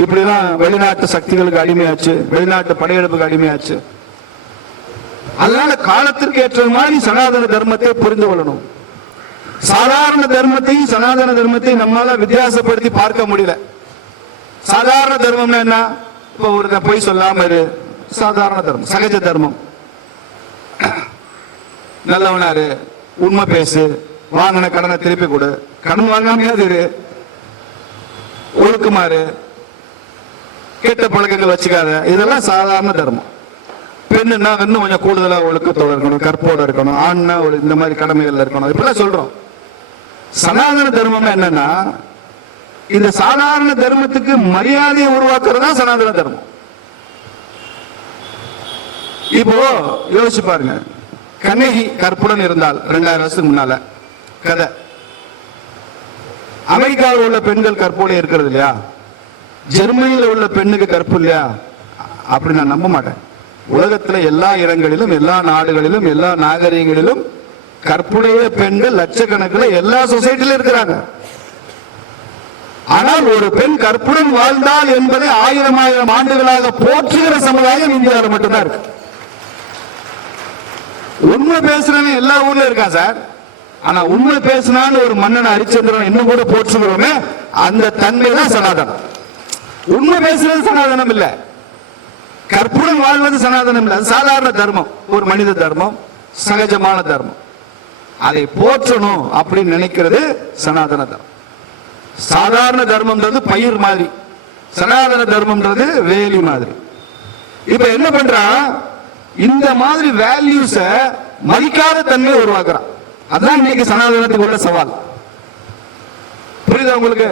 இப்படிதான் வெளிநாட்டு சக்திகளுக்கு அடிமையாச்சு, வெளிநாட்டு படையெடுப்புக்கு அடிமையாச்சு. அதனால காலத்திற்கு ஏற்ற மாதிரி சனாதன தர்மத்தை புரிந்து கொள்ளணும். சாதாரண தர்மத்தையும் சனாதன தர்மத்தையும் நம்மளால வித்தியாசப்படுத்தி பார்க்க முடியல. சாதாரண தர்மம்னா என்ன? இப்ப ஒரு பொய் சொல்லாம இரு, சாதாரண தர்மம். சகஜ தர்மம், நல்லவனாரு, உண்மை பேசு, வாங்கின கடனை திருப்பி கொடு, கடன் வாங்காமையாவது இரு, ஒழுக்குமாறு, கெட்ட பழக்கங்கள் வச்சுக்காத. இதெல்லாம் சாதாரண தர்மம். பெண்ணுன்னா இன்னும் கொஞ்சம் கூடுதலா ஒழுக்கத்தோடு இருக்கணும், கற்போட இருக்கணும், ஆண்னா இந்த மாதிரி கடமைகள் இருக்கணும், இப்பெல்லாம் சொல்றோம். சனாதன தர்மம் என்னன்னா, இந்த சாதாரண தர்மத்துக்கு மரியாதையை உருவாக்குறதா சனாதன தர்மம். இப்போ யோசிச்சு பாருங்க, கண்ணகி கற்புடன் இருந்தால் 2000 வருஷத்துக்கு முன்னால கதை. அமெரிக்காவில் உள்ள பெண்கள் கற்போட இருக்கிறது இல்லையா? ஜெர்மனியில் உள்ள பெண்ணுக்கு கற்பு இல்லையா? அப்படி நான் நம்ப மாட்டேன். உலகத்துல எல்லா இடங்களிலும், எல்லா நாடுகளிலும், எல்லா நாகரிகங்களிலும் கற்புடைய பெண்கள் லட்சக்கணக்கில் எல்லா சொசைட்டிலும் இருக்கிறாங்க. ஆனால் ஒரு பெண் கற்புடன் வாழ்ந்தால் என்பதை 1000 ஆண்டுகளாக போற்றுகிற சமுதாயம் இந்தியாவில் மட்டும்தான் இருக்கு. உண்மை பேசுறவன் எல்லா ஊர்ல இருக்கான் சார். ஆனா உண்மை பேசினான்னு ஒரு மன்னன் ஹரிச்சந்திரன் இன்னும் கூட போற்றுகிறோமே, அந்த தன்மை தான் சனாதனம். உண்மை பேசுறது சனாதனம் இல்ல, கற்புடன் வாழ்வது சனாதனம் இல்ல. அது சாதாரண தர்மம், ஒரு மனித தர்மம், சகஜமான தர்மம். அதை போற்றணும் அப்படின்னு நினைக்கிறது சனாதன தர்மம். சாதாரண தர்மம்ன்றது பயிர் மாதிரி, சனாதன தர்மம்ன்றது வேலி மாதிரி. இப்ப என்ன பண்றான்? இந்த மாதிரி வேல்யூஸ மதிக்காத தன்மை உருவாக்குறான். அதான் இன்னைக்கு சனாதனத்துக்கு உள்ள சவால். புரியுதா உங்களுக்கு?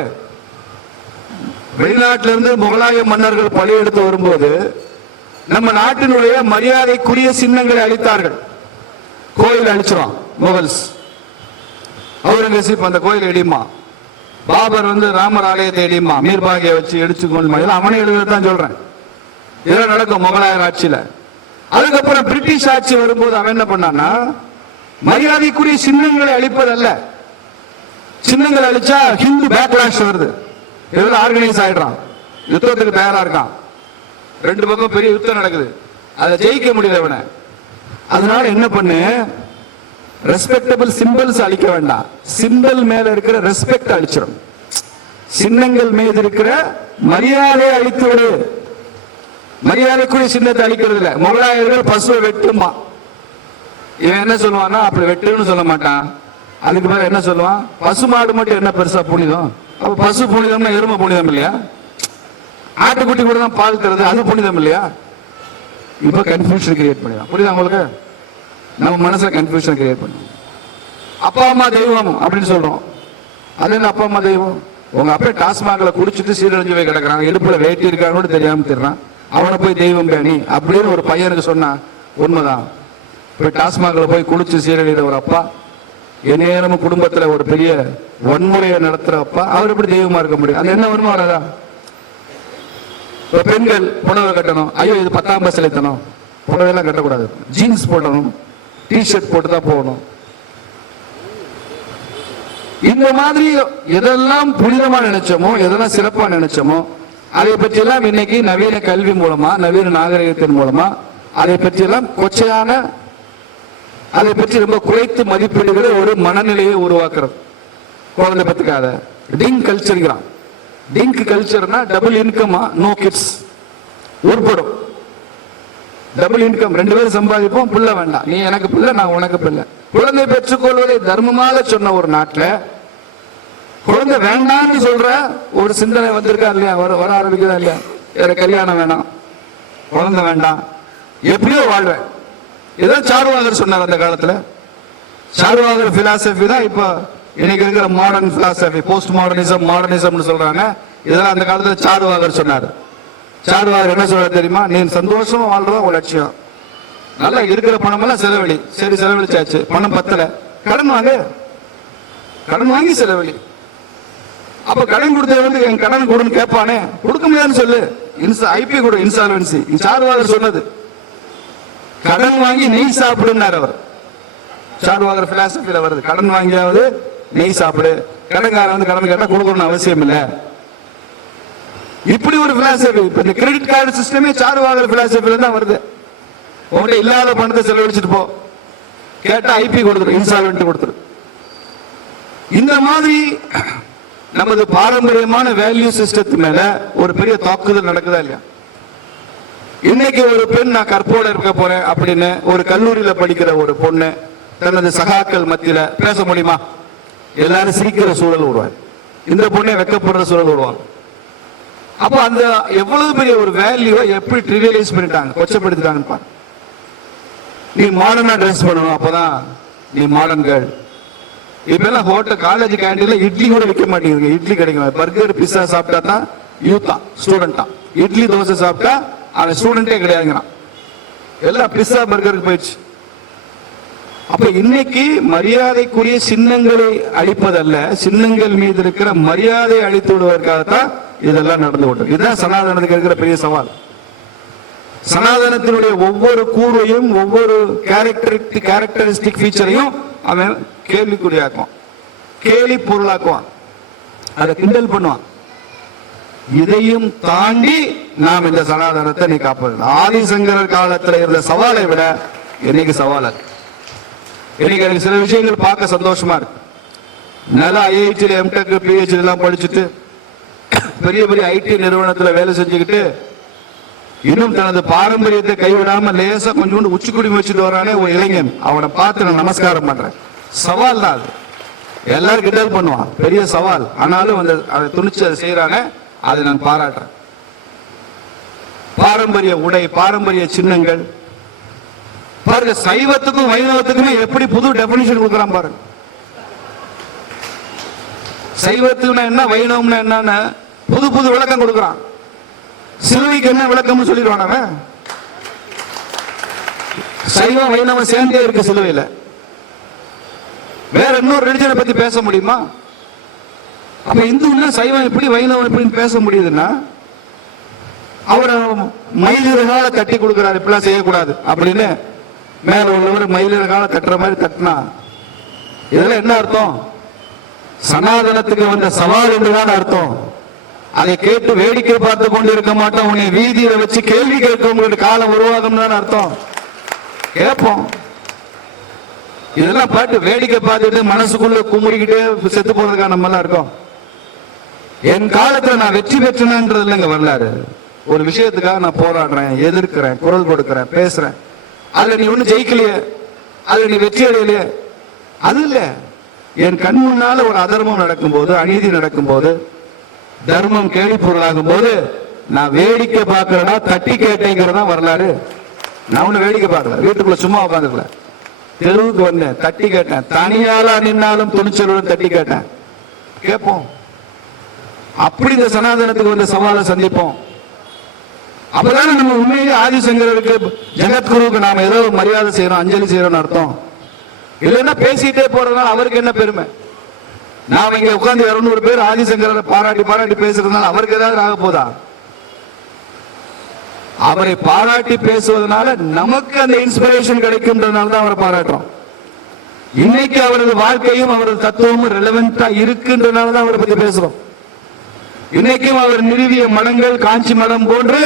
வெளிநாட்டில இருந்து முகலாய மன்னர்கள் பழி எடுத்து வரும்போது நம்ம நாட்டினுடைய மரியாதைக்குரிய சின்னங்களை அழித்தார்கள். கோயில் அழிச்சிரும் முகல்ஸ். அவுரங்கசீப் அந்த கோயில் இடிமா, பாபர் ராமர் ஆலயத்தை இடிமா, மீர்பாகியை வச்சு இடிச்சு கொண்டு அவனை எழுதுதான் சொல்றேன். இதெல்லாம் நடக்கும் முகலாயர் ஆட்சியில. அதுக்கப்புறம் பிரிட்டிஷ் ஆட்சி வரும்போது அவன் என்ன பண்ணான்னா, மரியாதைக்குரிய சின்னங்களை அழிப்பதல்ல, சின்னங்களை அழிச்சா ஹிந்து பேக்லாஷ் வருது, இதெல்லாம் ஆர்கனைஸ் ஆயிடுறான், யுத்தத்துக்கு தயாரா இருக்கான். ரெண்டு பக்கம் பெரிய யுத்தம் நடக்குது, அதை ஜெயிக்க முடியல இவனை. அதனால என்ன பண்ணு, ரெஸ்பெக்டபிள் சிம்பிள்ஸ் அழிக்க வேண்டாம், சிம்பிள் மேல இருக்கிற ரெஸ்பெக்ட் அழிச்சிடும். சின்னங்கள் மீது இருக்கிற மரியாதையை அழித்து விடு. மரியாதைக்குரிய சின்னத்தை அழிக்கிறது இல்ல. முகலாயர்கள் பசுவை வெட்டுமா, இவன் என்ன சொல்லுவான்னா அப்படி வெட்டுன்னு சொல்ல மாட்டான். அதுக்கு மேல என்ன சொல்லுவான், பசு மாடு மட்டும் என்ன பெருசா புனிதம்? அப்ப பசு புனிதம்னா எருமை புனிதம் இல்லையா? ஆட்டுக்குட்டி கூட தான் பால் தருது, அது புனிதம் இல்லையா? இப்ப கன்ஃபியூஷன் கிரியேட் பண்ணிடலாம். புரியுதா உங்களுக்கு? நம்ம மனசுல கன்ஃபியூஷன் கிரியேட் பண்ணுவோம். அப்பா அம்மா தெய்வம் அப்படின்னு சொல்றோம். அது என்ன அப்பா அம்மா தெய்வம்? உங்க அப்பா டாஸ்மாக்ல குடிச்சிட்டு சீரழிஞ்சு போய் கிடக்குறான், இடுப்புல வேட்டி இருக்கான்னு தெரியாம திடுறான், அவனை போய் தெய்வம் பேணி அப்படின்னு ஒரு பையனுக்கு சொன்னா உண்மைதான். இப்ப டாஸ்மாக்ல போய் குடிச்சு சீரழிகிற ஒரு அப்பா, எந்நேரமும் குடும்பத்துல ஒரு பெரிய வன்முறையை நடத்துற அப்பா, அவர் எப்படி தெய்வமா இருக்க முடியும்? அது என்ன வருமா வராதா? பெண்கள் புடவை கட்டணும், ஐயோ இது 10ஆம் பஸ்ல புடவையெல்லாம் கட்டக்கூடாது, ஜீன்ஸ் போடணும், டிஷர்ட் போட்டு தான் போகணும். இந்த மாதிரி எதெல்லாம் புனிதமா நினைச்சோமோ, எதெல்லாம் சிறப்பா நினைச்சோமோ, அதை பற்றி எல்லாம் இன்னைக்கு நவீன கல்வி மூலமா, நவீன நாகரிகத்தின் மூலமா அதை பற்றி எல்லாம் கொச்சையான, அதை பற்றி ரொம்ப குறைத்து மதிப்பிடுகிற ஒரு மனநிலையை உருவாக்குறது. குழந்தை பத்துக்காத டிங்க் கல்ச்சர்ங்கிறான். டிங்க் கல்ச்சர்னா டபுள் இன்கமா, நோ கிட்ஸ். உருப்படும் டபுள் இன்கம், 2 பேரும் சம்பாதிப்போம், பிள்ளை வேண்டாம், நீ எனக்கு பிள்ளை நான் உனக்கு பிள்ளை. குழந்தை பெற்றுக்கொள்வதை தர்மமாக சொன்ன ஒரு நாட்டில் குழந்தை வேண்டாம்னு சொல்ற ஒரு சிந்தனை வந்திருக்கா இல்லையா? வர ஆரம்பிக்குதா இல்லையா? எனக்கு கல்யாணம் வேணாம், குழந்தை வேண்டாம், எப்படியோ வாழ்வேன். இதான் சார்வாகர் சொன்னார் அந்த காலத்துல. சார்வாகர் பிலாசபி தான் இப்ப இன்னைக்கு இருக்கிற மாடர்ன் பிலாசபி, போஸ்ட் மாடர்னிசம், மாடர்னிசம்னு சொல்றாங்க. இதெல்லாம் அந்த காலத்துல சார்வாகர் சொன்னார். சார்வாகர் என்ன சொல்ற தெரியுமா? நீ சந்தோஷமா வாழ்றதா ஒரு லட்சியம், நல்லா இருக்கிற பணம் எல்லாம் செலவழி. சரி செலவழிச்சாச்சு, பணம் பத்தல, கடன் வாங்க, கடன் வாங்கி செலவழி. அப்ப கடன் கொடுத்த என் கடன் கொடுன்னு கேட்பானே, கொடுக்க முடியாதுன்னு சொல்லு, ஐபி கொடு, இன்சால்வன்சி. சார்வாகர் சொன்னது. கடன் வாங்கி நெய் சாப்பிடுன்னார் அவர். சார்வாகர் பிலாசபில வருது, கடன் வாங்கியாவது நெய் சாப்பிடு, கடன்காரன் கடன் கேட்டா கொடுக்கணும்னு அவசியம் இல்லை. இப்படி ஒரு பிலாசபி. இந்த கிரெடிட் கார்டு சிஸ்டமே சார்வாகர் பிலாசபில தான் வருது. உங்கள்கிட்ட இல்லாத பணத்தை செலவழிச்சிட்டு போ, கேட்டா ஐபி கொடுத்துரு, இன்சால்வென்ட் கொடுத்துரு. இந்த மாதிரி நமது பாரம்பரியமான வேல்யூ சிஸ்டத்து மேல ஒரு பெரிய தாக்குதல் நடக்குதா இல்லையா? இன்னைக்கு ஒரு பெண் நான் கற்போட இருக்க போறேன் அப்படின்னு ஒரு கல்லூரியில படிக்கிற ஒரு பொண்ணு தனது சகாக்கள் மத்தியில பேச முடியுமா? எல்லாரும் சிரிக்கிற சூழல் உருவாங்க, இந்த பொண்ணை வெக்கப்படுற சூழல் உருவாங்க. அப்ப அந்த எவ்வளவு பெரிய ஒரு வேல்யூவை எப்படி ட்ரிவியலைஸ் பண்ணிட்டாங்க, கொச்சப்படுத்திட்டாங்கன்னு பாருங்க. நீ மாடர்னா ட்ரெஸ் பண்ணணும், அப்பதான் நீ மாடர்ன் கேர்ள். இப்ப எல்லாம் ஹோட்டல், காலேஜ் கேண்டீன்ல இட்லி கூட விற்க மாட்டேங்குது. இட்லி கிடைக்கும், பர்கர் பிஸ்ஸா சாப்பிட்டா தான் யூத்தா, ஸ்டூடெண்டா. இட்லி தோசை சாப்பிட்டா அவன் ஸ்டூடெண்டே கிடையாதுங்கிறான். எல்லாம் பிஸ்ஸா பர்கருக்கு போயிடுச்சு. அப்ப இன்னைக்கு மரியாதைக்குரிய சின்னங்களை அழிப்பதல்ல, சின்னங்கள் மீது இருக்கிற மரியாதையை அழித்து விடுவதற்காகத்தான் இதெல்லாம் நடந்து கொண்டு. இதுதான் சனாதனத்துக்கு இருக்கிற பெரிய சவால். சனாதனத்தினுடைய ஒவ்வொரு கூறுவையும், ஒவ்வொரு கேரக்டரிஸ்டிக் ஃபீச்சரையும் அவன் கேள்விக்குறியாக்குவான், கேலி பொருளாக்குவான், அதை கிண்டல் பண்ணுவான். இதையும் தாண்டி நாம் இந்த சனாதனத்தை நீ காப்பது. ஆதிசங்கரர் காலத்தில் இருந்த சவாலை விட இன்னைக்கு சவால். இன்னைக்கு எனக்கு சில விஷயங்கள் பார்க்க சந்தோஷமா இருக்கு. நல்லா ஐஐடியில் எம்டெக் பிஹெச்டி எல்லாம் படிச்சுட்டு பெரிய பெரிய ஐடி நிறுவனத்தில் வேலை செஞ்சுக்கிட்டு இன்னும் தனது பாரம்பரியத்தை கைவிடாம லேசா கொஞ்சோண்டு உச்சிக்குடி வச்சுட்டு வரானே ஒரு இளைஞன், அவனை பார்த்து நான் நமஸ்காரம் பண்றேன். சவால் தான் அது, எல்லாரும் கிண்டல் பண்ணுவான், பெரிய சவால். ஆனாலும் அதை துணிச்சு அதை செய்யறாங்க, அதை நான் பாராட்டுறேன். பாரம்பரிய உடை, பாரம்பரிய சின்னங்கள் பாருங்க. சைவத்துக்கும் வைணவத்துக்குமே எப்படி புது டெபினிஷன் கொடுக்குறான் பாருங்க. சைவத்துக்குன்னா என்ன, வைணவம்னா என்னன்னு புது புது விளக்கம் கொடுக்குறான். சிலுவைக்கு என்ன விளக்கம்னு சொல்லிடுவான் அவன். சைவம் வைணவம் சேர்ந்தே இருக்கு சிலுவையில. வேற இன்னொரு ரிலிஜனை பத்தி பேச முடியுமா? அப்ப இந்துன்னா சைவம் எப்படி வைணவம் எப்படின்னு பேச முடியுதுன்னா, அவரை மயிலிறகால தட்டி கொடுக்கிறாரு, இப்பெல்லாம் செய்யக்கூடாது அப்படின்னு. மேல உள்ளவர் மயிலிறகால தட்டுற மாதிரி தட்டினா இதெல்லாம் என்ன அர்த்தம்? சனாதனத்துக்கு வந்த சவால் என்றுதான் அர்த்தம். அதை கேட்டு வேடிக்கை பார்த்து கொண்டு இருக்க மாட்டோம். உன்னை வீதியில வச்சு கேள்வி கேட்க காலம் உருவாகும் தான் அர்த்தம். கேட்போம். இதெல்லாம் பாட்டு வேடிக்கை பார்த்துட்டு மனசுக்குள்ள குமுறிக்கிட்டே செத்து போறதுக்காக நம்ம எல்லாம் இருக்கோம். என் காலத்துல நான் வெற்றி பெற்றேன்ன்றது இல்லைங்க வரலாறு. ஒரு விஷயத்துக்காக நான் போராடுறேன், எதிர்க்கிறேன், குரல் கொடுக்கிறேன், பேசுறேன். அதுல நீ ஒண்ணு ஜெயிக்கலையே, அதுல நீ வெற்றி அடையலையே, அது இல்ல. என் கண் முன்னால ஒரு அதர்மம் நடக்கும் போது, அநீதி நடக்கும் போது, தர்மம் கேலி பொருளாகும் போது நான் வேடிக்கை பார்க்கிறேன்னா தட்டி கேட்டேங்கிறதா வரலாறு. நான் ஒண்ணு வேடிக்கை பார்க்கல, வீட்டுக்குள்ள சும்மா உட்காந்துக்கல, தெருவுக்கு வந்தேன், தட்டி கேட்டேன். தனியாளா நின்னாலும் துணிச்சலுடன் தட்டி கேட்டேன். கேட்போம். அப்படி இந்த சனாதனத்துக்கு வந்த சவாலை சந்திப்போம். அப்பதானே நம்ம உண்மையிலே ஆதிசங்கருக்கு, ஜெகத்குருவுக்கு நாம ஏதோ மரியாதை செய்யறோம், அஞ்சலி செய்யறோம்னு அர்த்தம். இல்லைன்னா பேசிட்டே போறதுனால அவருக்கு என்ன பெருமை? நாம இங்க உட்கார்ந்து 200 பேர் ஆதிசங்கரை பாராட்டி பாராட்டி பேசுறதுனால அவருக்கு ஏதாவது ஆக போதா? அவரை பாராட்டி பேசுவதனால நமக்கு அந்த இன்ஸ்பிரேஷன் கிடைக்கும்ன்றதுனால தான் அவரை பாராட்டுறோம். இன்னைக்கு அவரது வாழ்க்கையும் அவரது தத்துவமும் ரெலவெண்டா இருக்குன்றதுனால தான் அவரை பத்தி பேசுறோம். இன்னைக்கும் அவர் நிறுவிய மடங்கள், காஞ்சி மடம் போன்று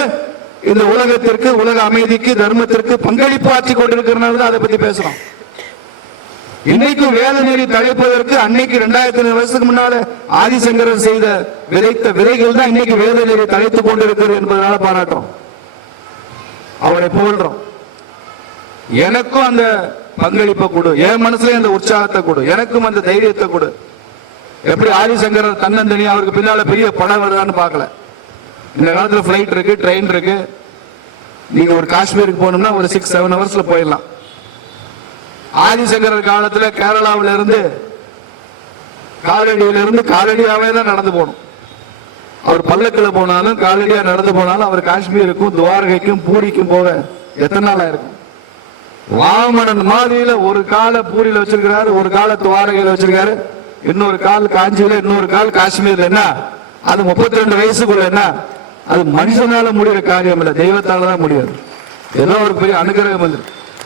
இந்த உலகத்திற்கு, உலக அமைதிக்கு, தர்மத்திற்கு பங்களிப்பு ஆற்றி கொண்டிருக்கிறதுனால தான் அதை பத்தி பேசுறோம். இன்னைக்கும் வேத நெறி தழைப்பதற்கு அன்னைக்கு 2000 வருஷத்துக்கு முன்னால ஆதிசங்கரர் செய்த விதைத்த விதைகள் தான் இன்னைக்கு வேத நெறி தழைத்துக் கொண்டிருக்கிறது என்பதனால பாராட்டுறோம், அவரை புகழ்றோம். எனக்கும் அந்த பங்களிப்பை கொடு, என் மனசுல அந்த உற்சாகத்தை கொடு, எனக்கும் அந்த தைரியத்தை கொடு. எப்படி ஆதிசங்கரர் தன்னந்தனி அவருக்கு பின்னால பெரிய படம் வருதான்னு பார்க்கல. இந்த காலத்துல பிளைட் இருக்கு, ட்ரெயின் இருக்கு. நீங்க ஒரு காஷ்மீருக்கு போகணும்னா ஒரு 6-7 ஹவர்ஸ்ல போயிடலாம். ஆதிசங்கரர் காலத்துல கேரளாவில இருந்து காலடியாவே தான் நடந்து போகணும். அவர் பல்லக்கில் போனாலும் காலடியா நடந்து போனாலும் அவர் காஷ்மீருக்கும் துவாரகைக்கும் பூரிக்கும் போக எத்தனை நாளா இருக்கும்? வாமனன் மாதிரியில ஒரு கால பூரியில வச்சிருக்கிறாரு, ஒரு கால துவாரகையில வச்சிருக்காரு, இன்னொரு கால் காஞ்சியில, இன்னொரு கால் காஷ்மீர்ல. என்ன அது 32 வயசுக்குள்ள? என்ன அது மனுஷனால முடிகிற காரியம் இல்ல, தெய்வத்தால தான் முடியாது. ஏதோ ஒரு பெரிய அனுகிரகம் வந்து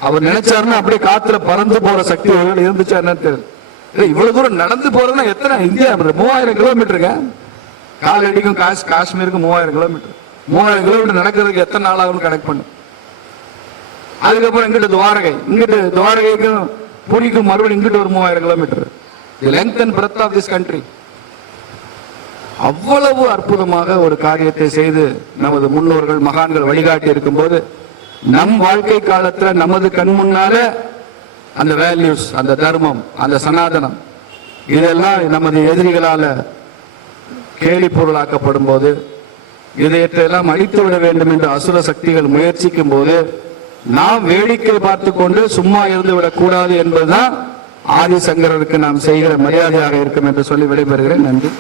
அவர் நினைச்சாருன்னா அப்படியே காத்துல பறந்து போற சக்தி இருந்துச்சா என்னன்னு தெரியல. இவ்வளவு தூரம் நடந்து போறதுன்னா எத்தனை? இந்தியா 3000 கிலோமீட்டருங்க. காலடிக்கும் காஷ்மீருக்கும் 3000 கிலோமீட்டர். 3000 கிலோமீட்டர் நடக்கிறதுக்கு எத்தனை நாள் ஆகும் கனெக்ட் பண்ணு. அதுக்கப்புறம் இங்கிட்டு துவாரகை, இங்கிட்டு துவாரகைக்கும் புரிக்கும் மறுபடியும் இங்கிட்டு ஒரு 3000 kilometre. The length and breadth of this country. அவ்வளவு அற்புதமாக ஒரு காரியத்தை செய்து நமது முன்னோர்கள், மகான்கள் வழிகாட்டி இருக்கும் போது, நம் வாழ்க்கை காலத்துல நமது கண் முன்னால அந்த வேல்யூஸ், அந்த தர்மம், அந்த சனாதனம் இதெல்லாம் நமது எதிரிகளால கேலி பொருளாக்கப்படும் போது, இதையெல்லாம் அழித்து விட வேண்டும் என்று அசுர சக்திகள் முயற்சிக்கும் போது நாம் வேடிக்கை பார்த்து கொண்டு சும்மா இருந்து விடக் கூடாது என்பதுதான் ஆதிசங்கரருக்கு நாம் செய்கிற மரியாதையாக இருக்கும் என்று சொல்லி விடைபெறுகிறேன். நன்றி.